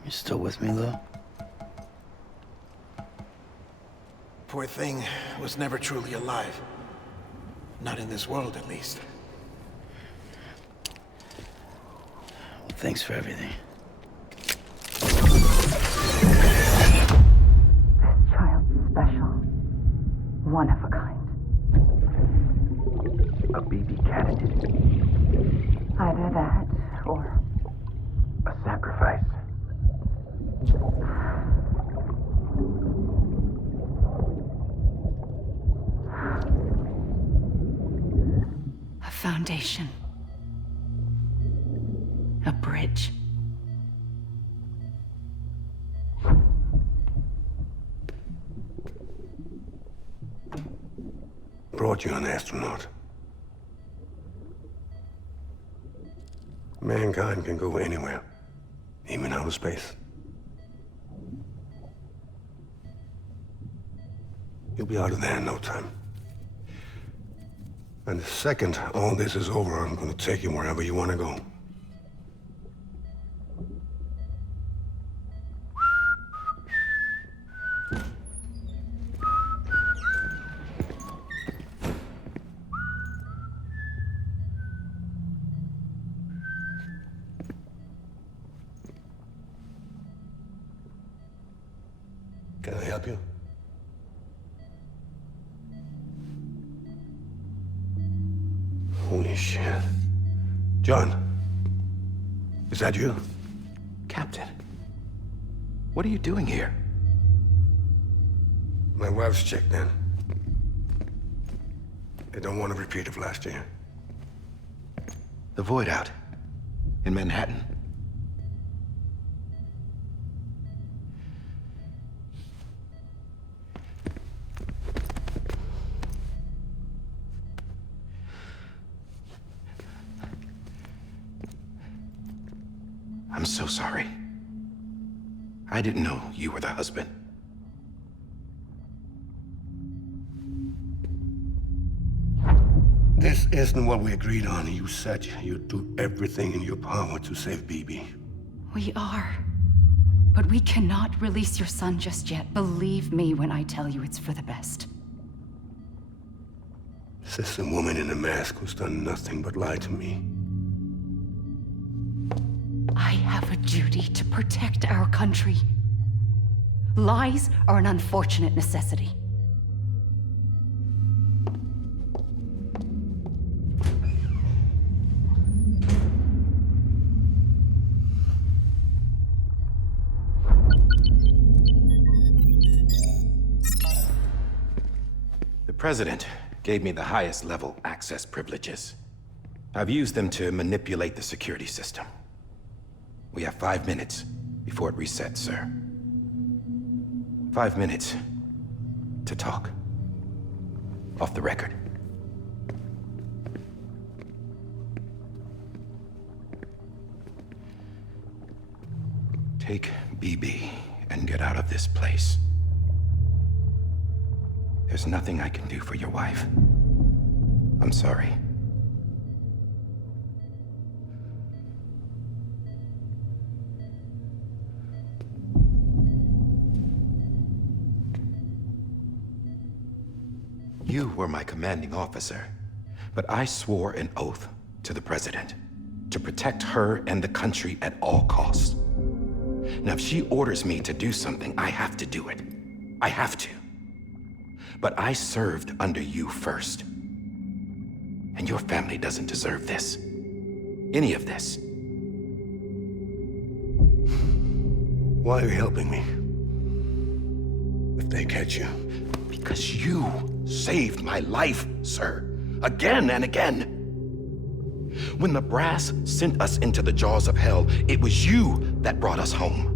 You still with me, though? Poor thing was never truly alive. Not in this world, at least. Well, thanks for everything. Child one of a kind. A BB candidate. Either that, or A sacrifice. a foundation. A bridge. Brought you an astronaut. Mankind can go anywhere, even outer space. You'll be out of there in no time. And the second all this is over, I'm gonna take you wherever you wanna go. Can I help you? Holy shit. John, is that you? Captain, what are you doing here? My wife's checked in. They don't want a repeat of last year. The void out in Manhattan. I'm so sorry. I didn't know you were the husband. This isn't what we agreed on. You said you'd do everything in your power to save BB. We are. But we cannot release your son just yet. Believe me when I tell you it's for the best. This is a woman in a mask who's done nothing but lie to me. I have a duty to protect our country. Lies are an unfortunate necessity. The President gave me the highest level access privileges. I've used them to manipulate the security system. We have 5 minutes before it resets, sir. 5 minutes to talk. Off the record. Take BB and get out of this place. There's nothing I can do for your wife. I'm sorry. You were my commanding officer, but I swore an oath to the President to protect her and the country at all costs. Now, if she orders me to do something, I have to do it. I have to. But I served under you first. And your family doesn't deserve this. Any of this. Why are you helping me? If they catch you. Because you saved my life, sir. Again and again. When the brass sent us into the jaws of hell, it was you that brought us home.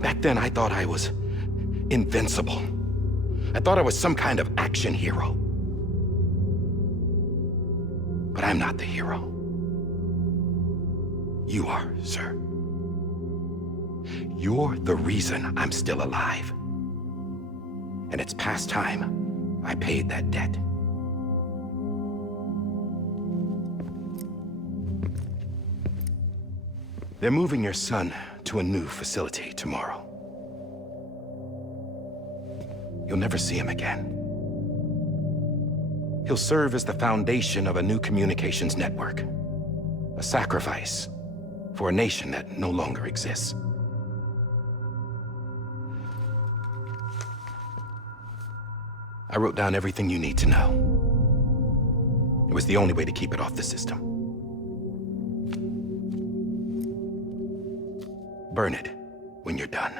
Back then, I thought I was invincible. I thought I was some kind of action hero. But I'm not the hero. You are, sir. You're the reason I'm still alive. And it's past time I paid that debt. They're moving your son to a new facility tomorrow. You'll never see him again. He'll serve as the foundation of a new communications network. A sacrifice for a nation that no longer exists. I wrote down everything you need to know. It was the only way to keep it off the system. Burn it when you're done.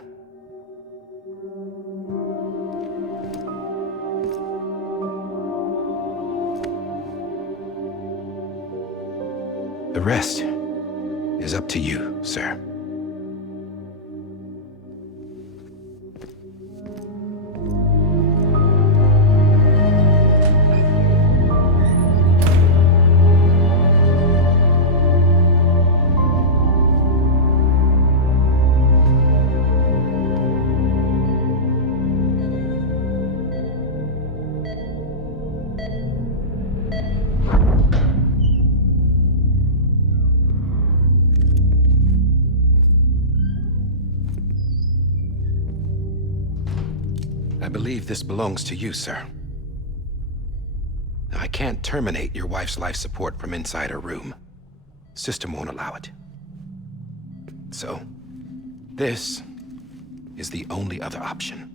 The rest is up to you, sir. I believe this belongs to you, sir. I can't terminate your wife's life support from inside her room. System won't allow it. So, this is the only other option.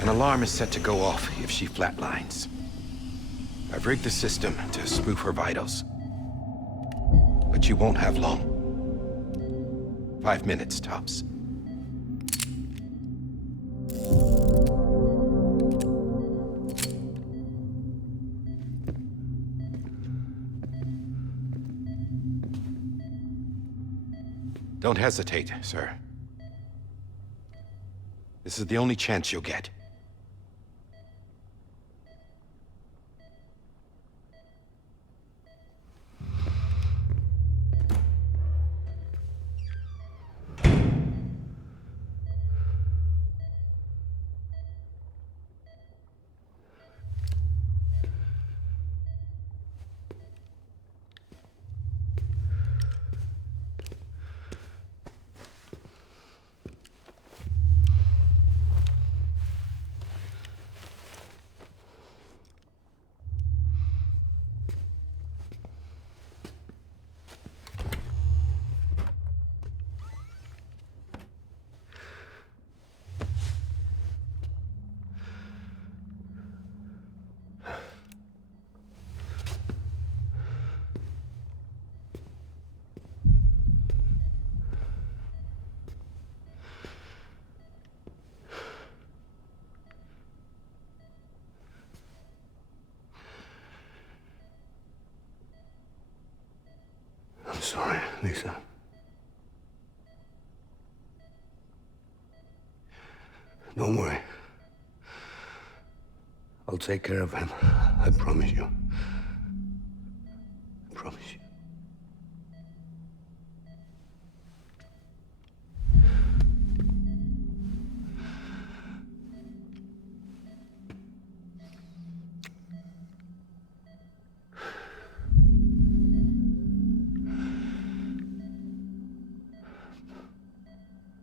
An alarm is set to go off if she flatlines. I've rigged the system to spoof her vitals. But you won't have long. 5 minutes, tops. Don't hesitate, sir. This is the only chance you'll get. I'm sorry, Lisa. Don't worry. I'll take care of him. I promise you. I promise you.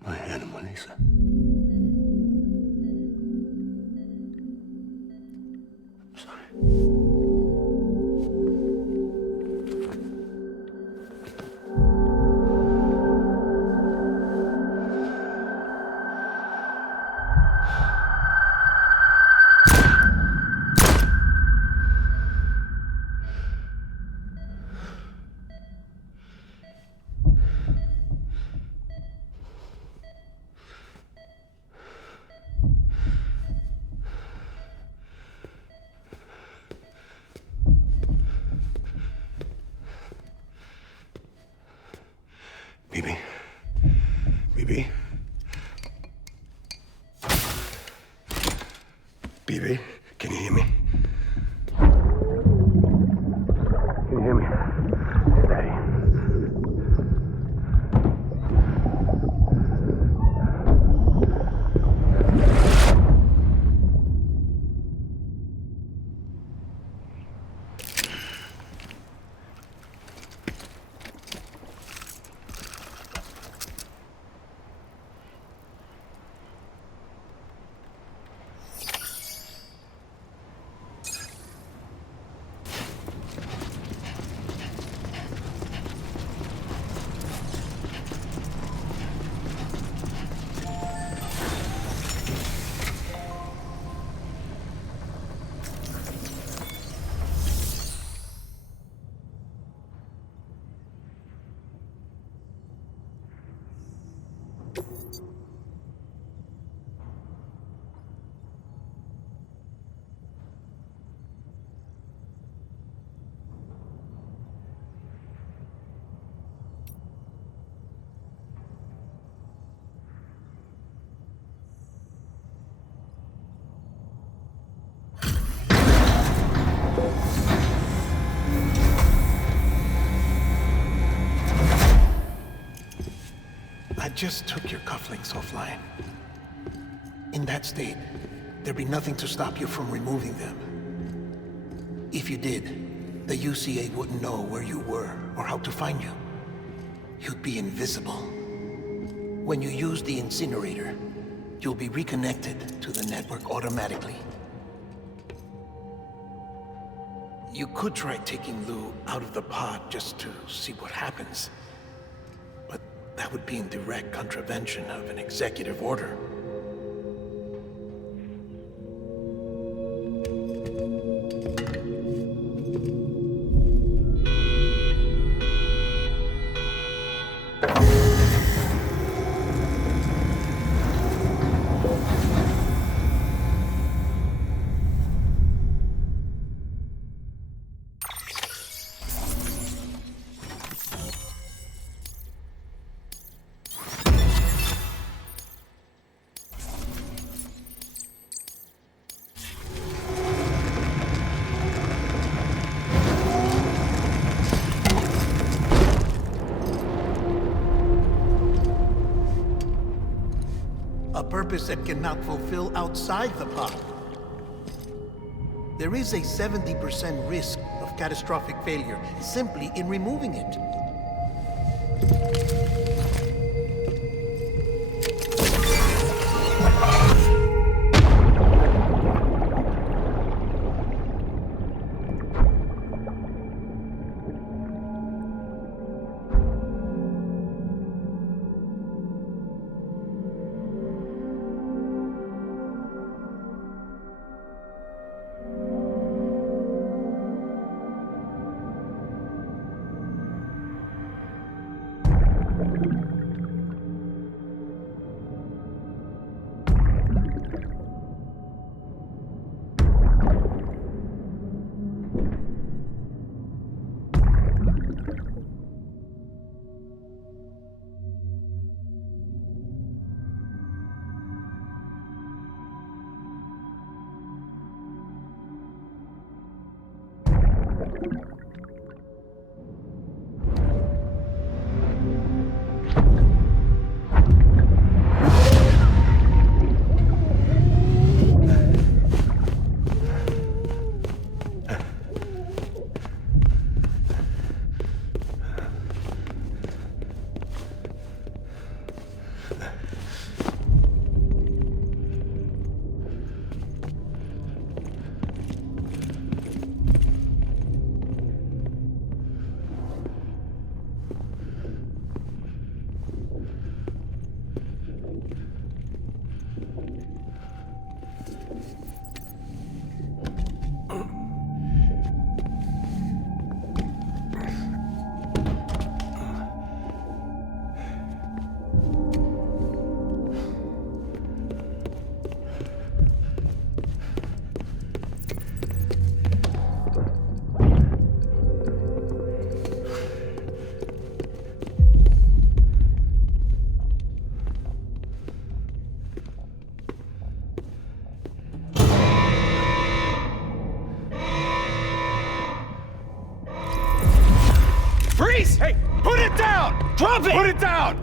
My animal, Lisa. I'm sorry. Bibi. Bibi. Bibi, can you hear me? Can you hear me? Steady. just took your cufflinks offline. In that state, there'd be nothing to stop you from removing them. If you did, the UCA wouldn't know where you were or how to find you. You'd be invisible. When you use the incinerator, you'll be reconnected to the network automatically. You could try taking Lou out of the pod just to see what happens. But that would be in direct contravention of an executive order. A purpose that cannot fulfill outside the pod. There is a 70% risk of catastrophic failure simply in removing it. Hey, put it down! Drop it! Put it down!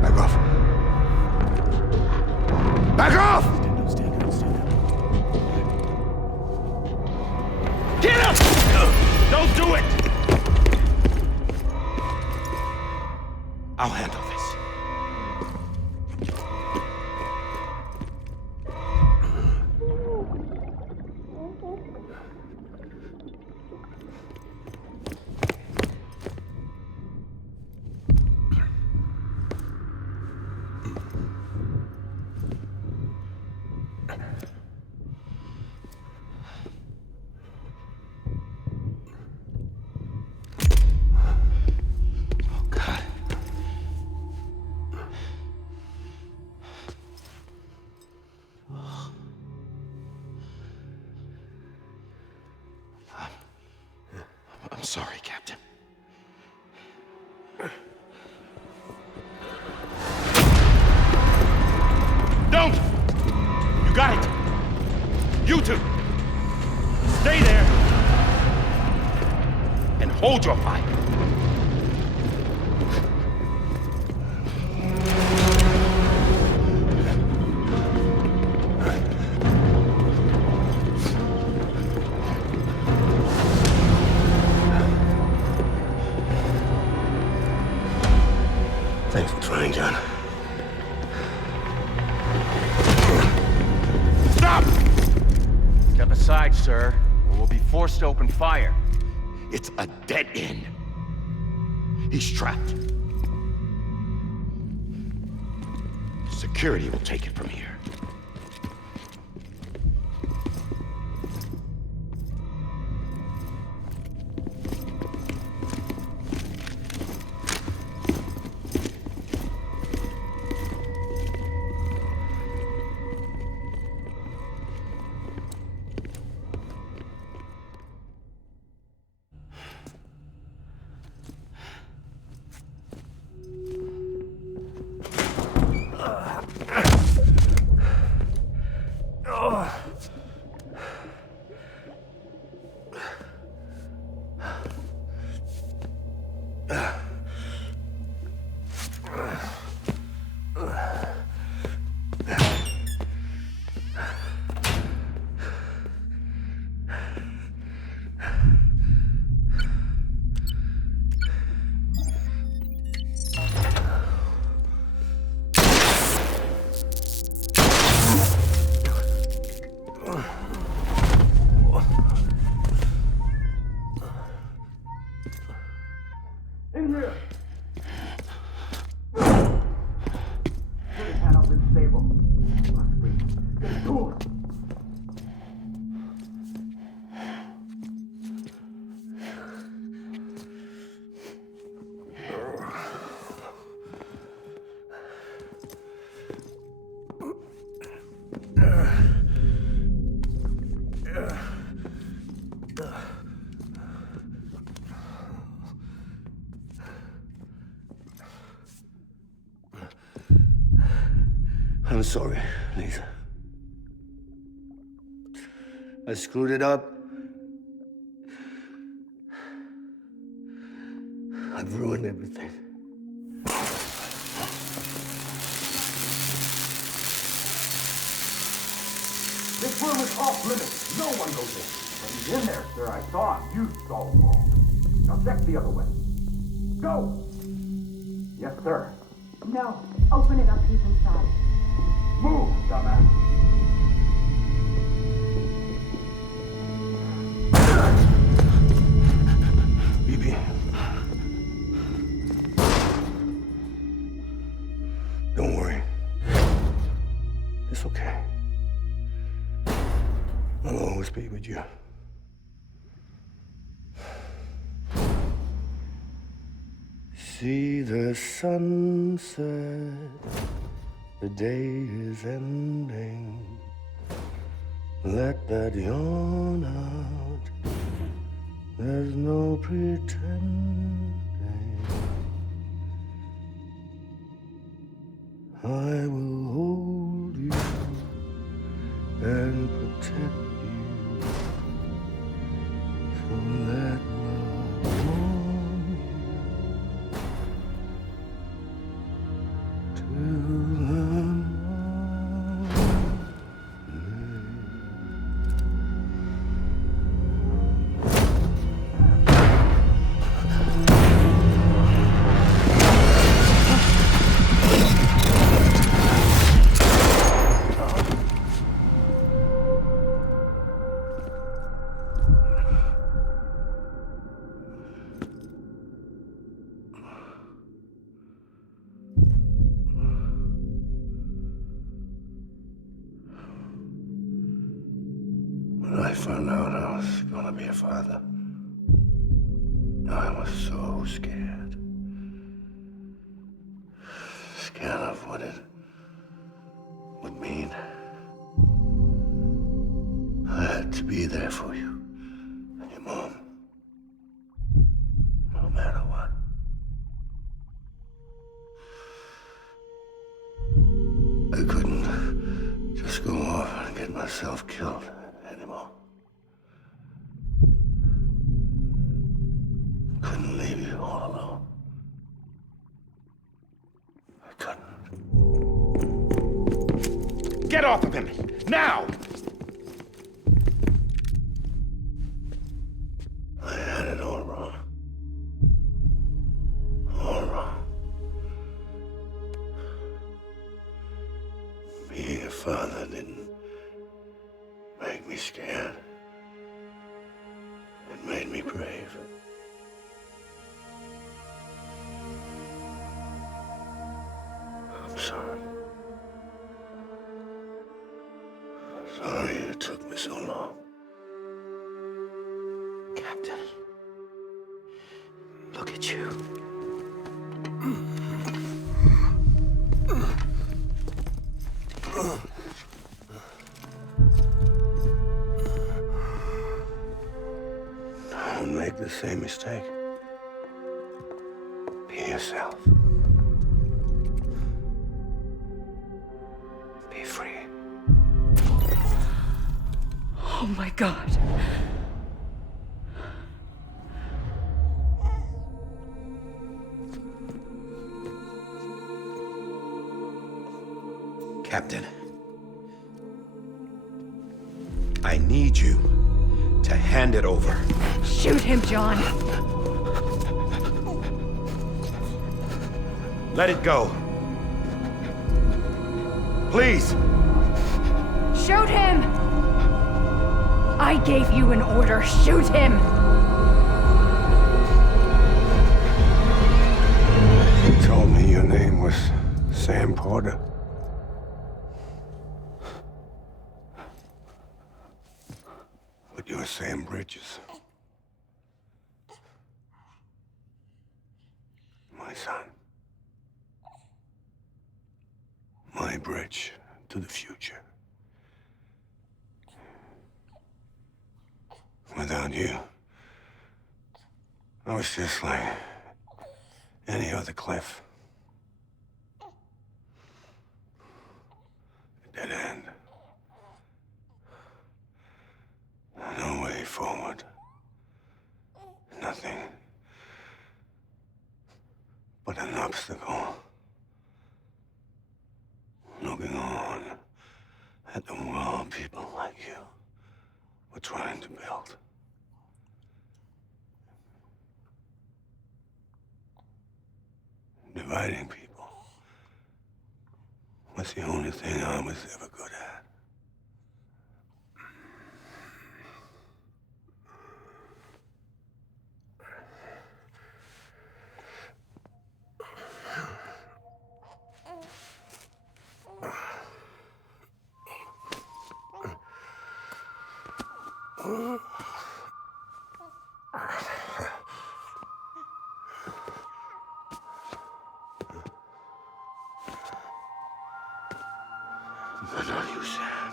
Back off. Back off! Get up! Don't do it! I'll handle this. I'm sorry, Captain. Don't! You got it! You two! Stay there! And hold your fire! inside, sir, or we'll be forced to open fire. It's a dead end. He's trapped. Security will take it from here. I'm sorry, Lisa. I screwed it up. I've ruined everything. This room is off limits. No one goes in. But he's in there, sir. I saw him. You saw him all. Now check the other way. Go! Yes, sir. No. Open it up. He's inside. Move, dumbass. BB. Don't worry. It's okay. I'll always be with you. See the sunset, the day is ending. Let that yawn out, there's no pretending. I will hold you and protect you, so let love warm you till the morning. When I found out I was gonna be a father, I was so scared. Scared of what it would mean. I had to be there for you and your mom, no matter what. I couldn't just go off and get myself killed anymore. Couldn't leave you all alone. I couldn't. Get off of him! Now! I had it all wrong. All wrong. Being a father didn't make me scared. It made me brave. I'm sorry. Sorry it took me so long. Captain, look at you. Don't make the same mistake. Be yourself. Be free. Oh my God. Captain, I need you to hand it over. Shoot him, John. Let it go. Please. Shoot him! I gave you an order. Shoot him! You told me your name was Sam Porter. But you're Sam Bridges. My son. My bridge to the future. Without you, I was just like any other Cliff. A dead end. No way forward. Nothing but an obstacle. Looking on at the world people like you were trying to build. Dividing people was the only thing I was ever good at. But not you, Sam.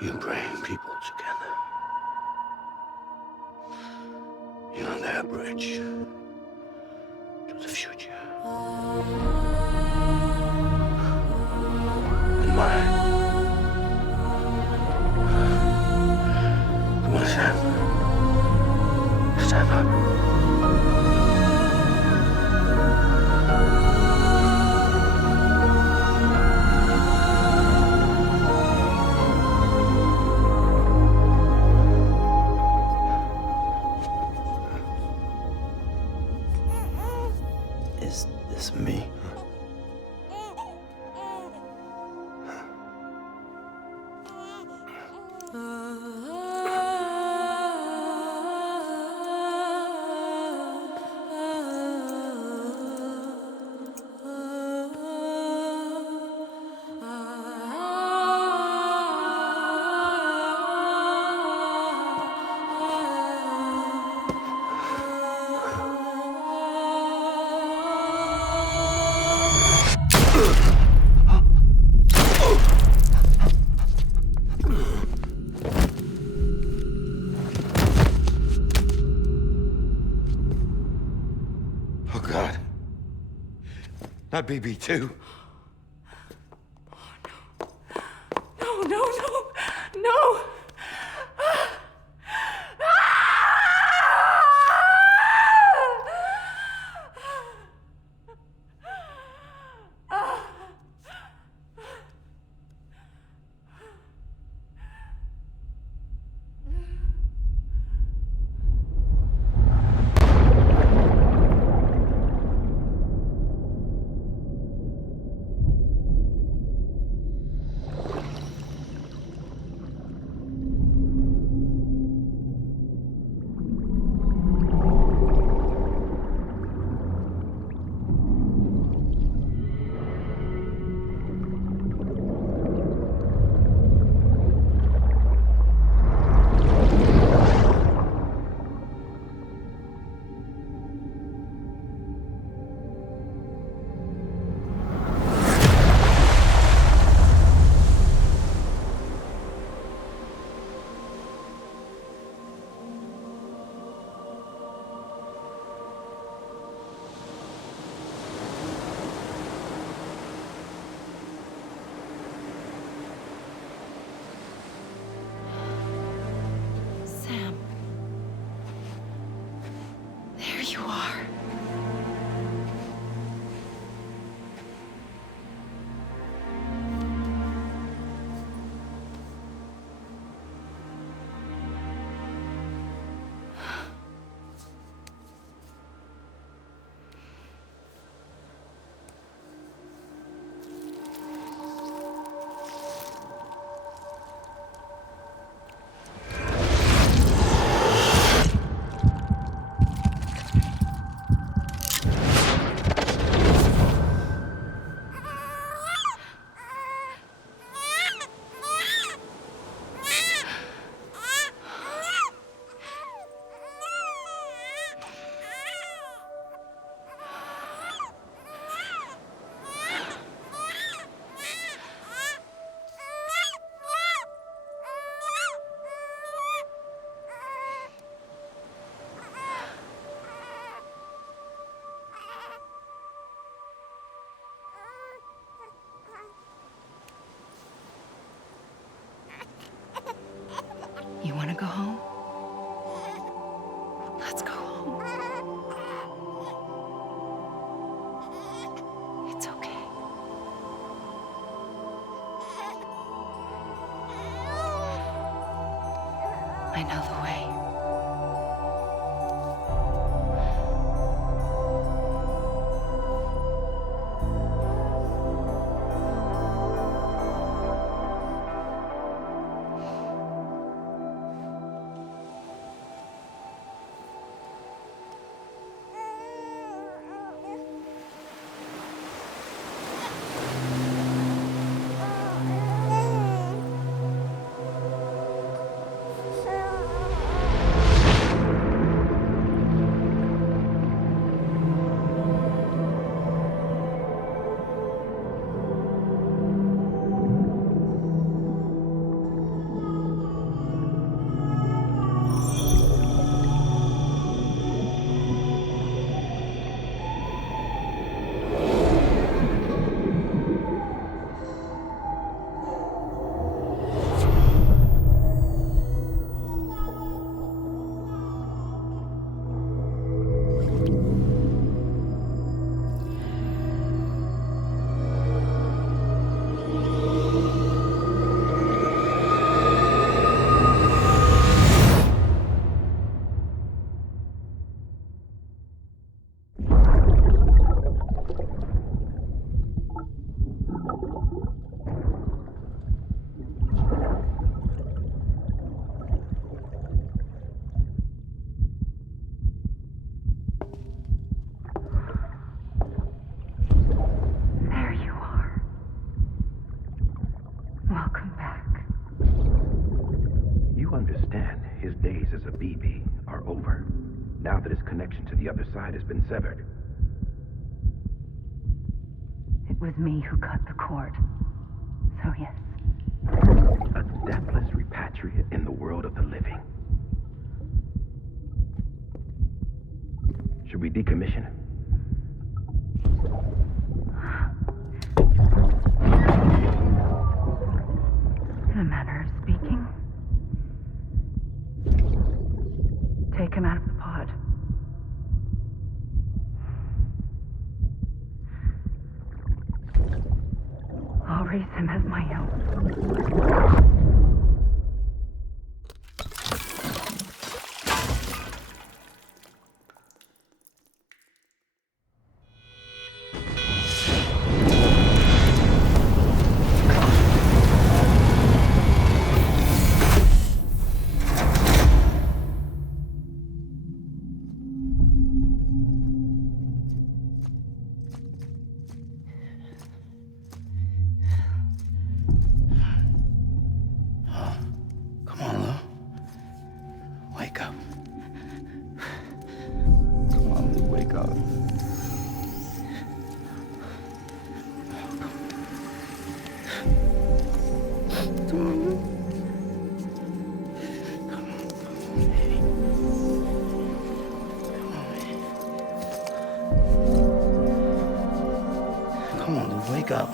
You bring people together. You're their bridge to the future. And mine. Come on, Sam. Stand up. Is this me? Oh, God. Not BB2. No, no, no, no! you are. You want to go home? Let's go home. It's okay. I know the way. Now that his connection to the other side has been severed. It was me who cut the cord. So yes. A deathless repatriate in the world of the living. Should we decommission him? In a manner of speaking. Take him out of the pod. I'll raise him as my own. Wake up. Wake up. Come on. Wake up!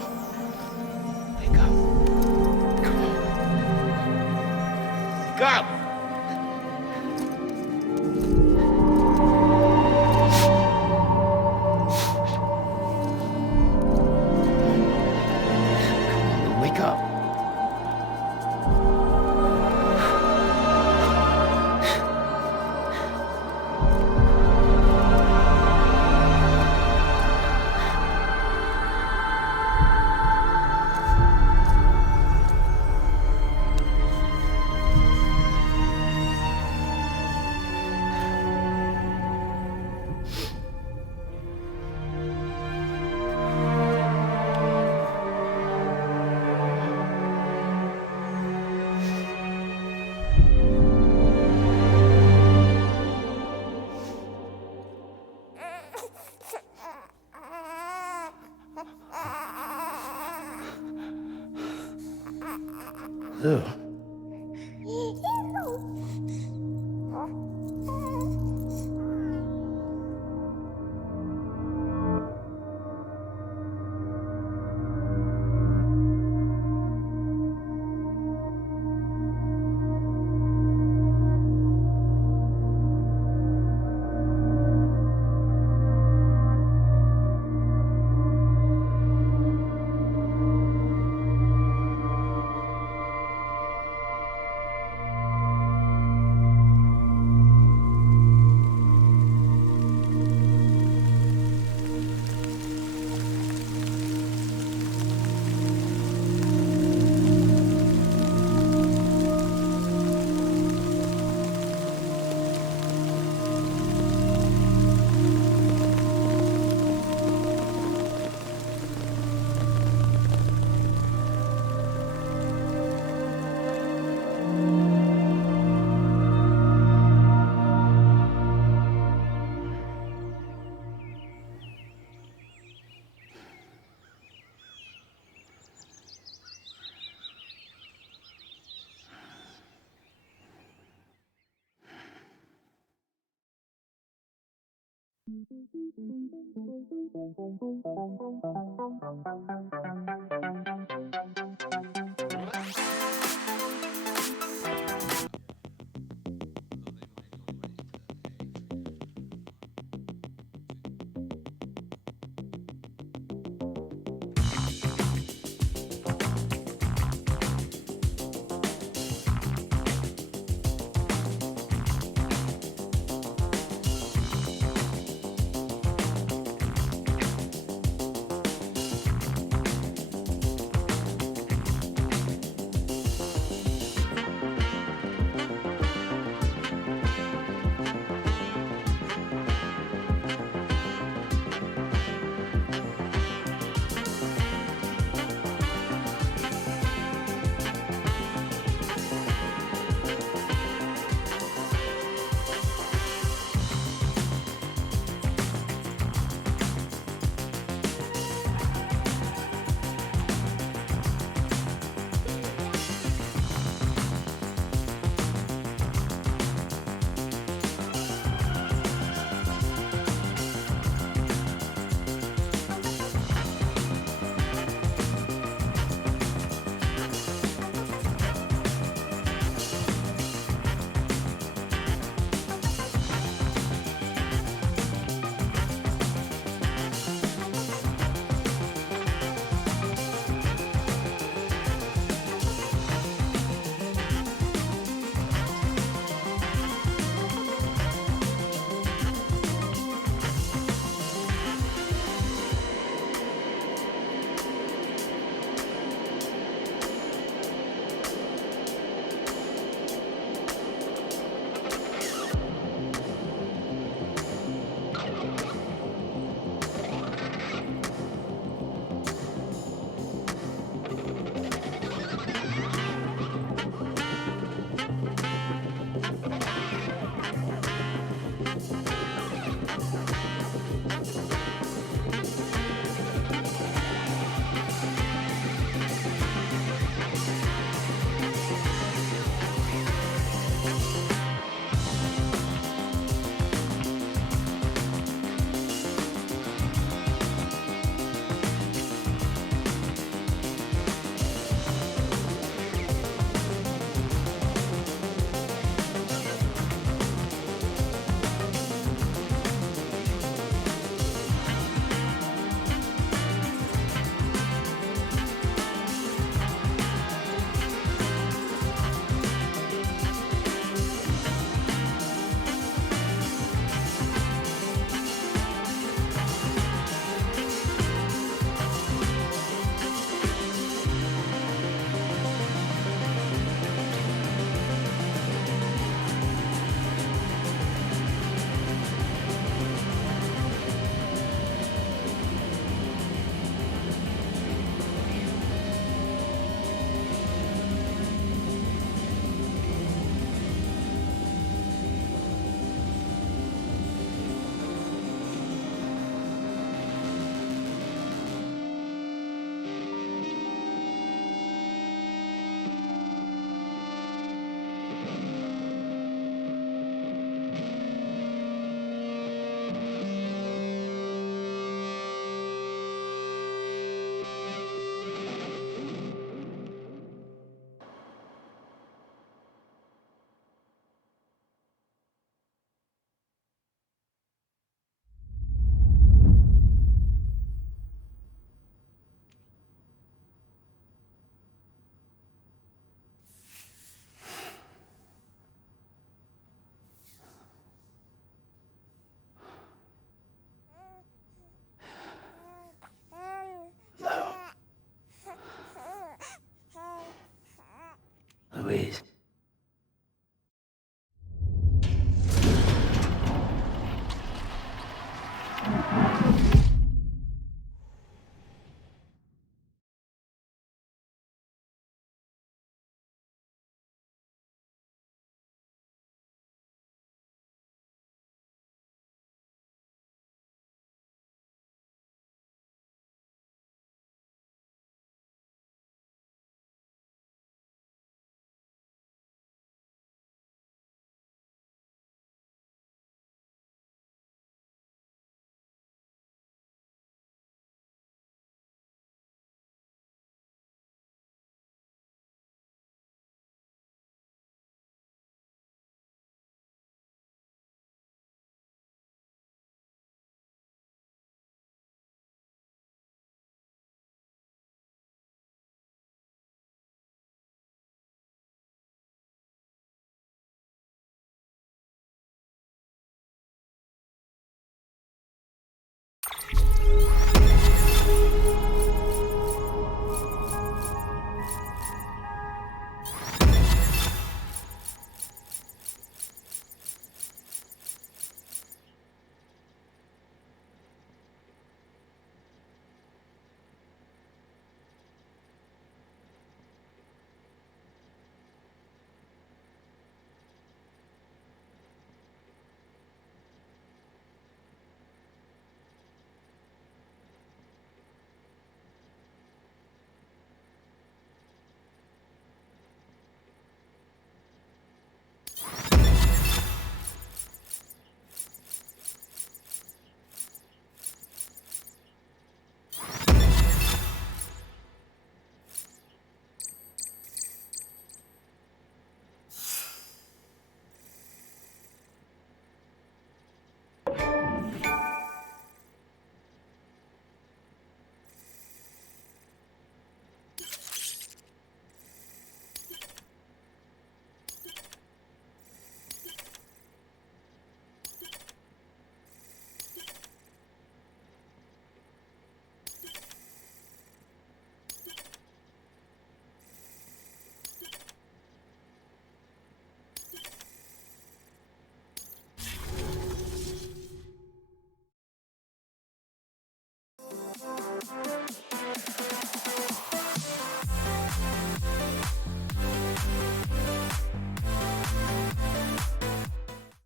Ew. please.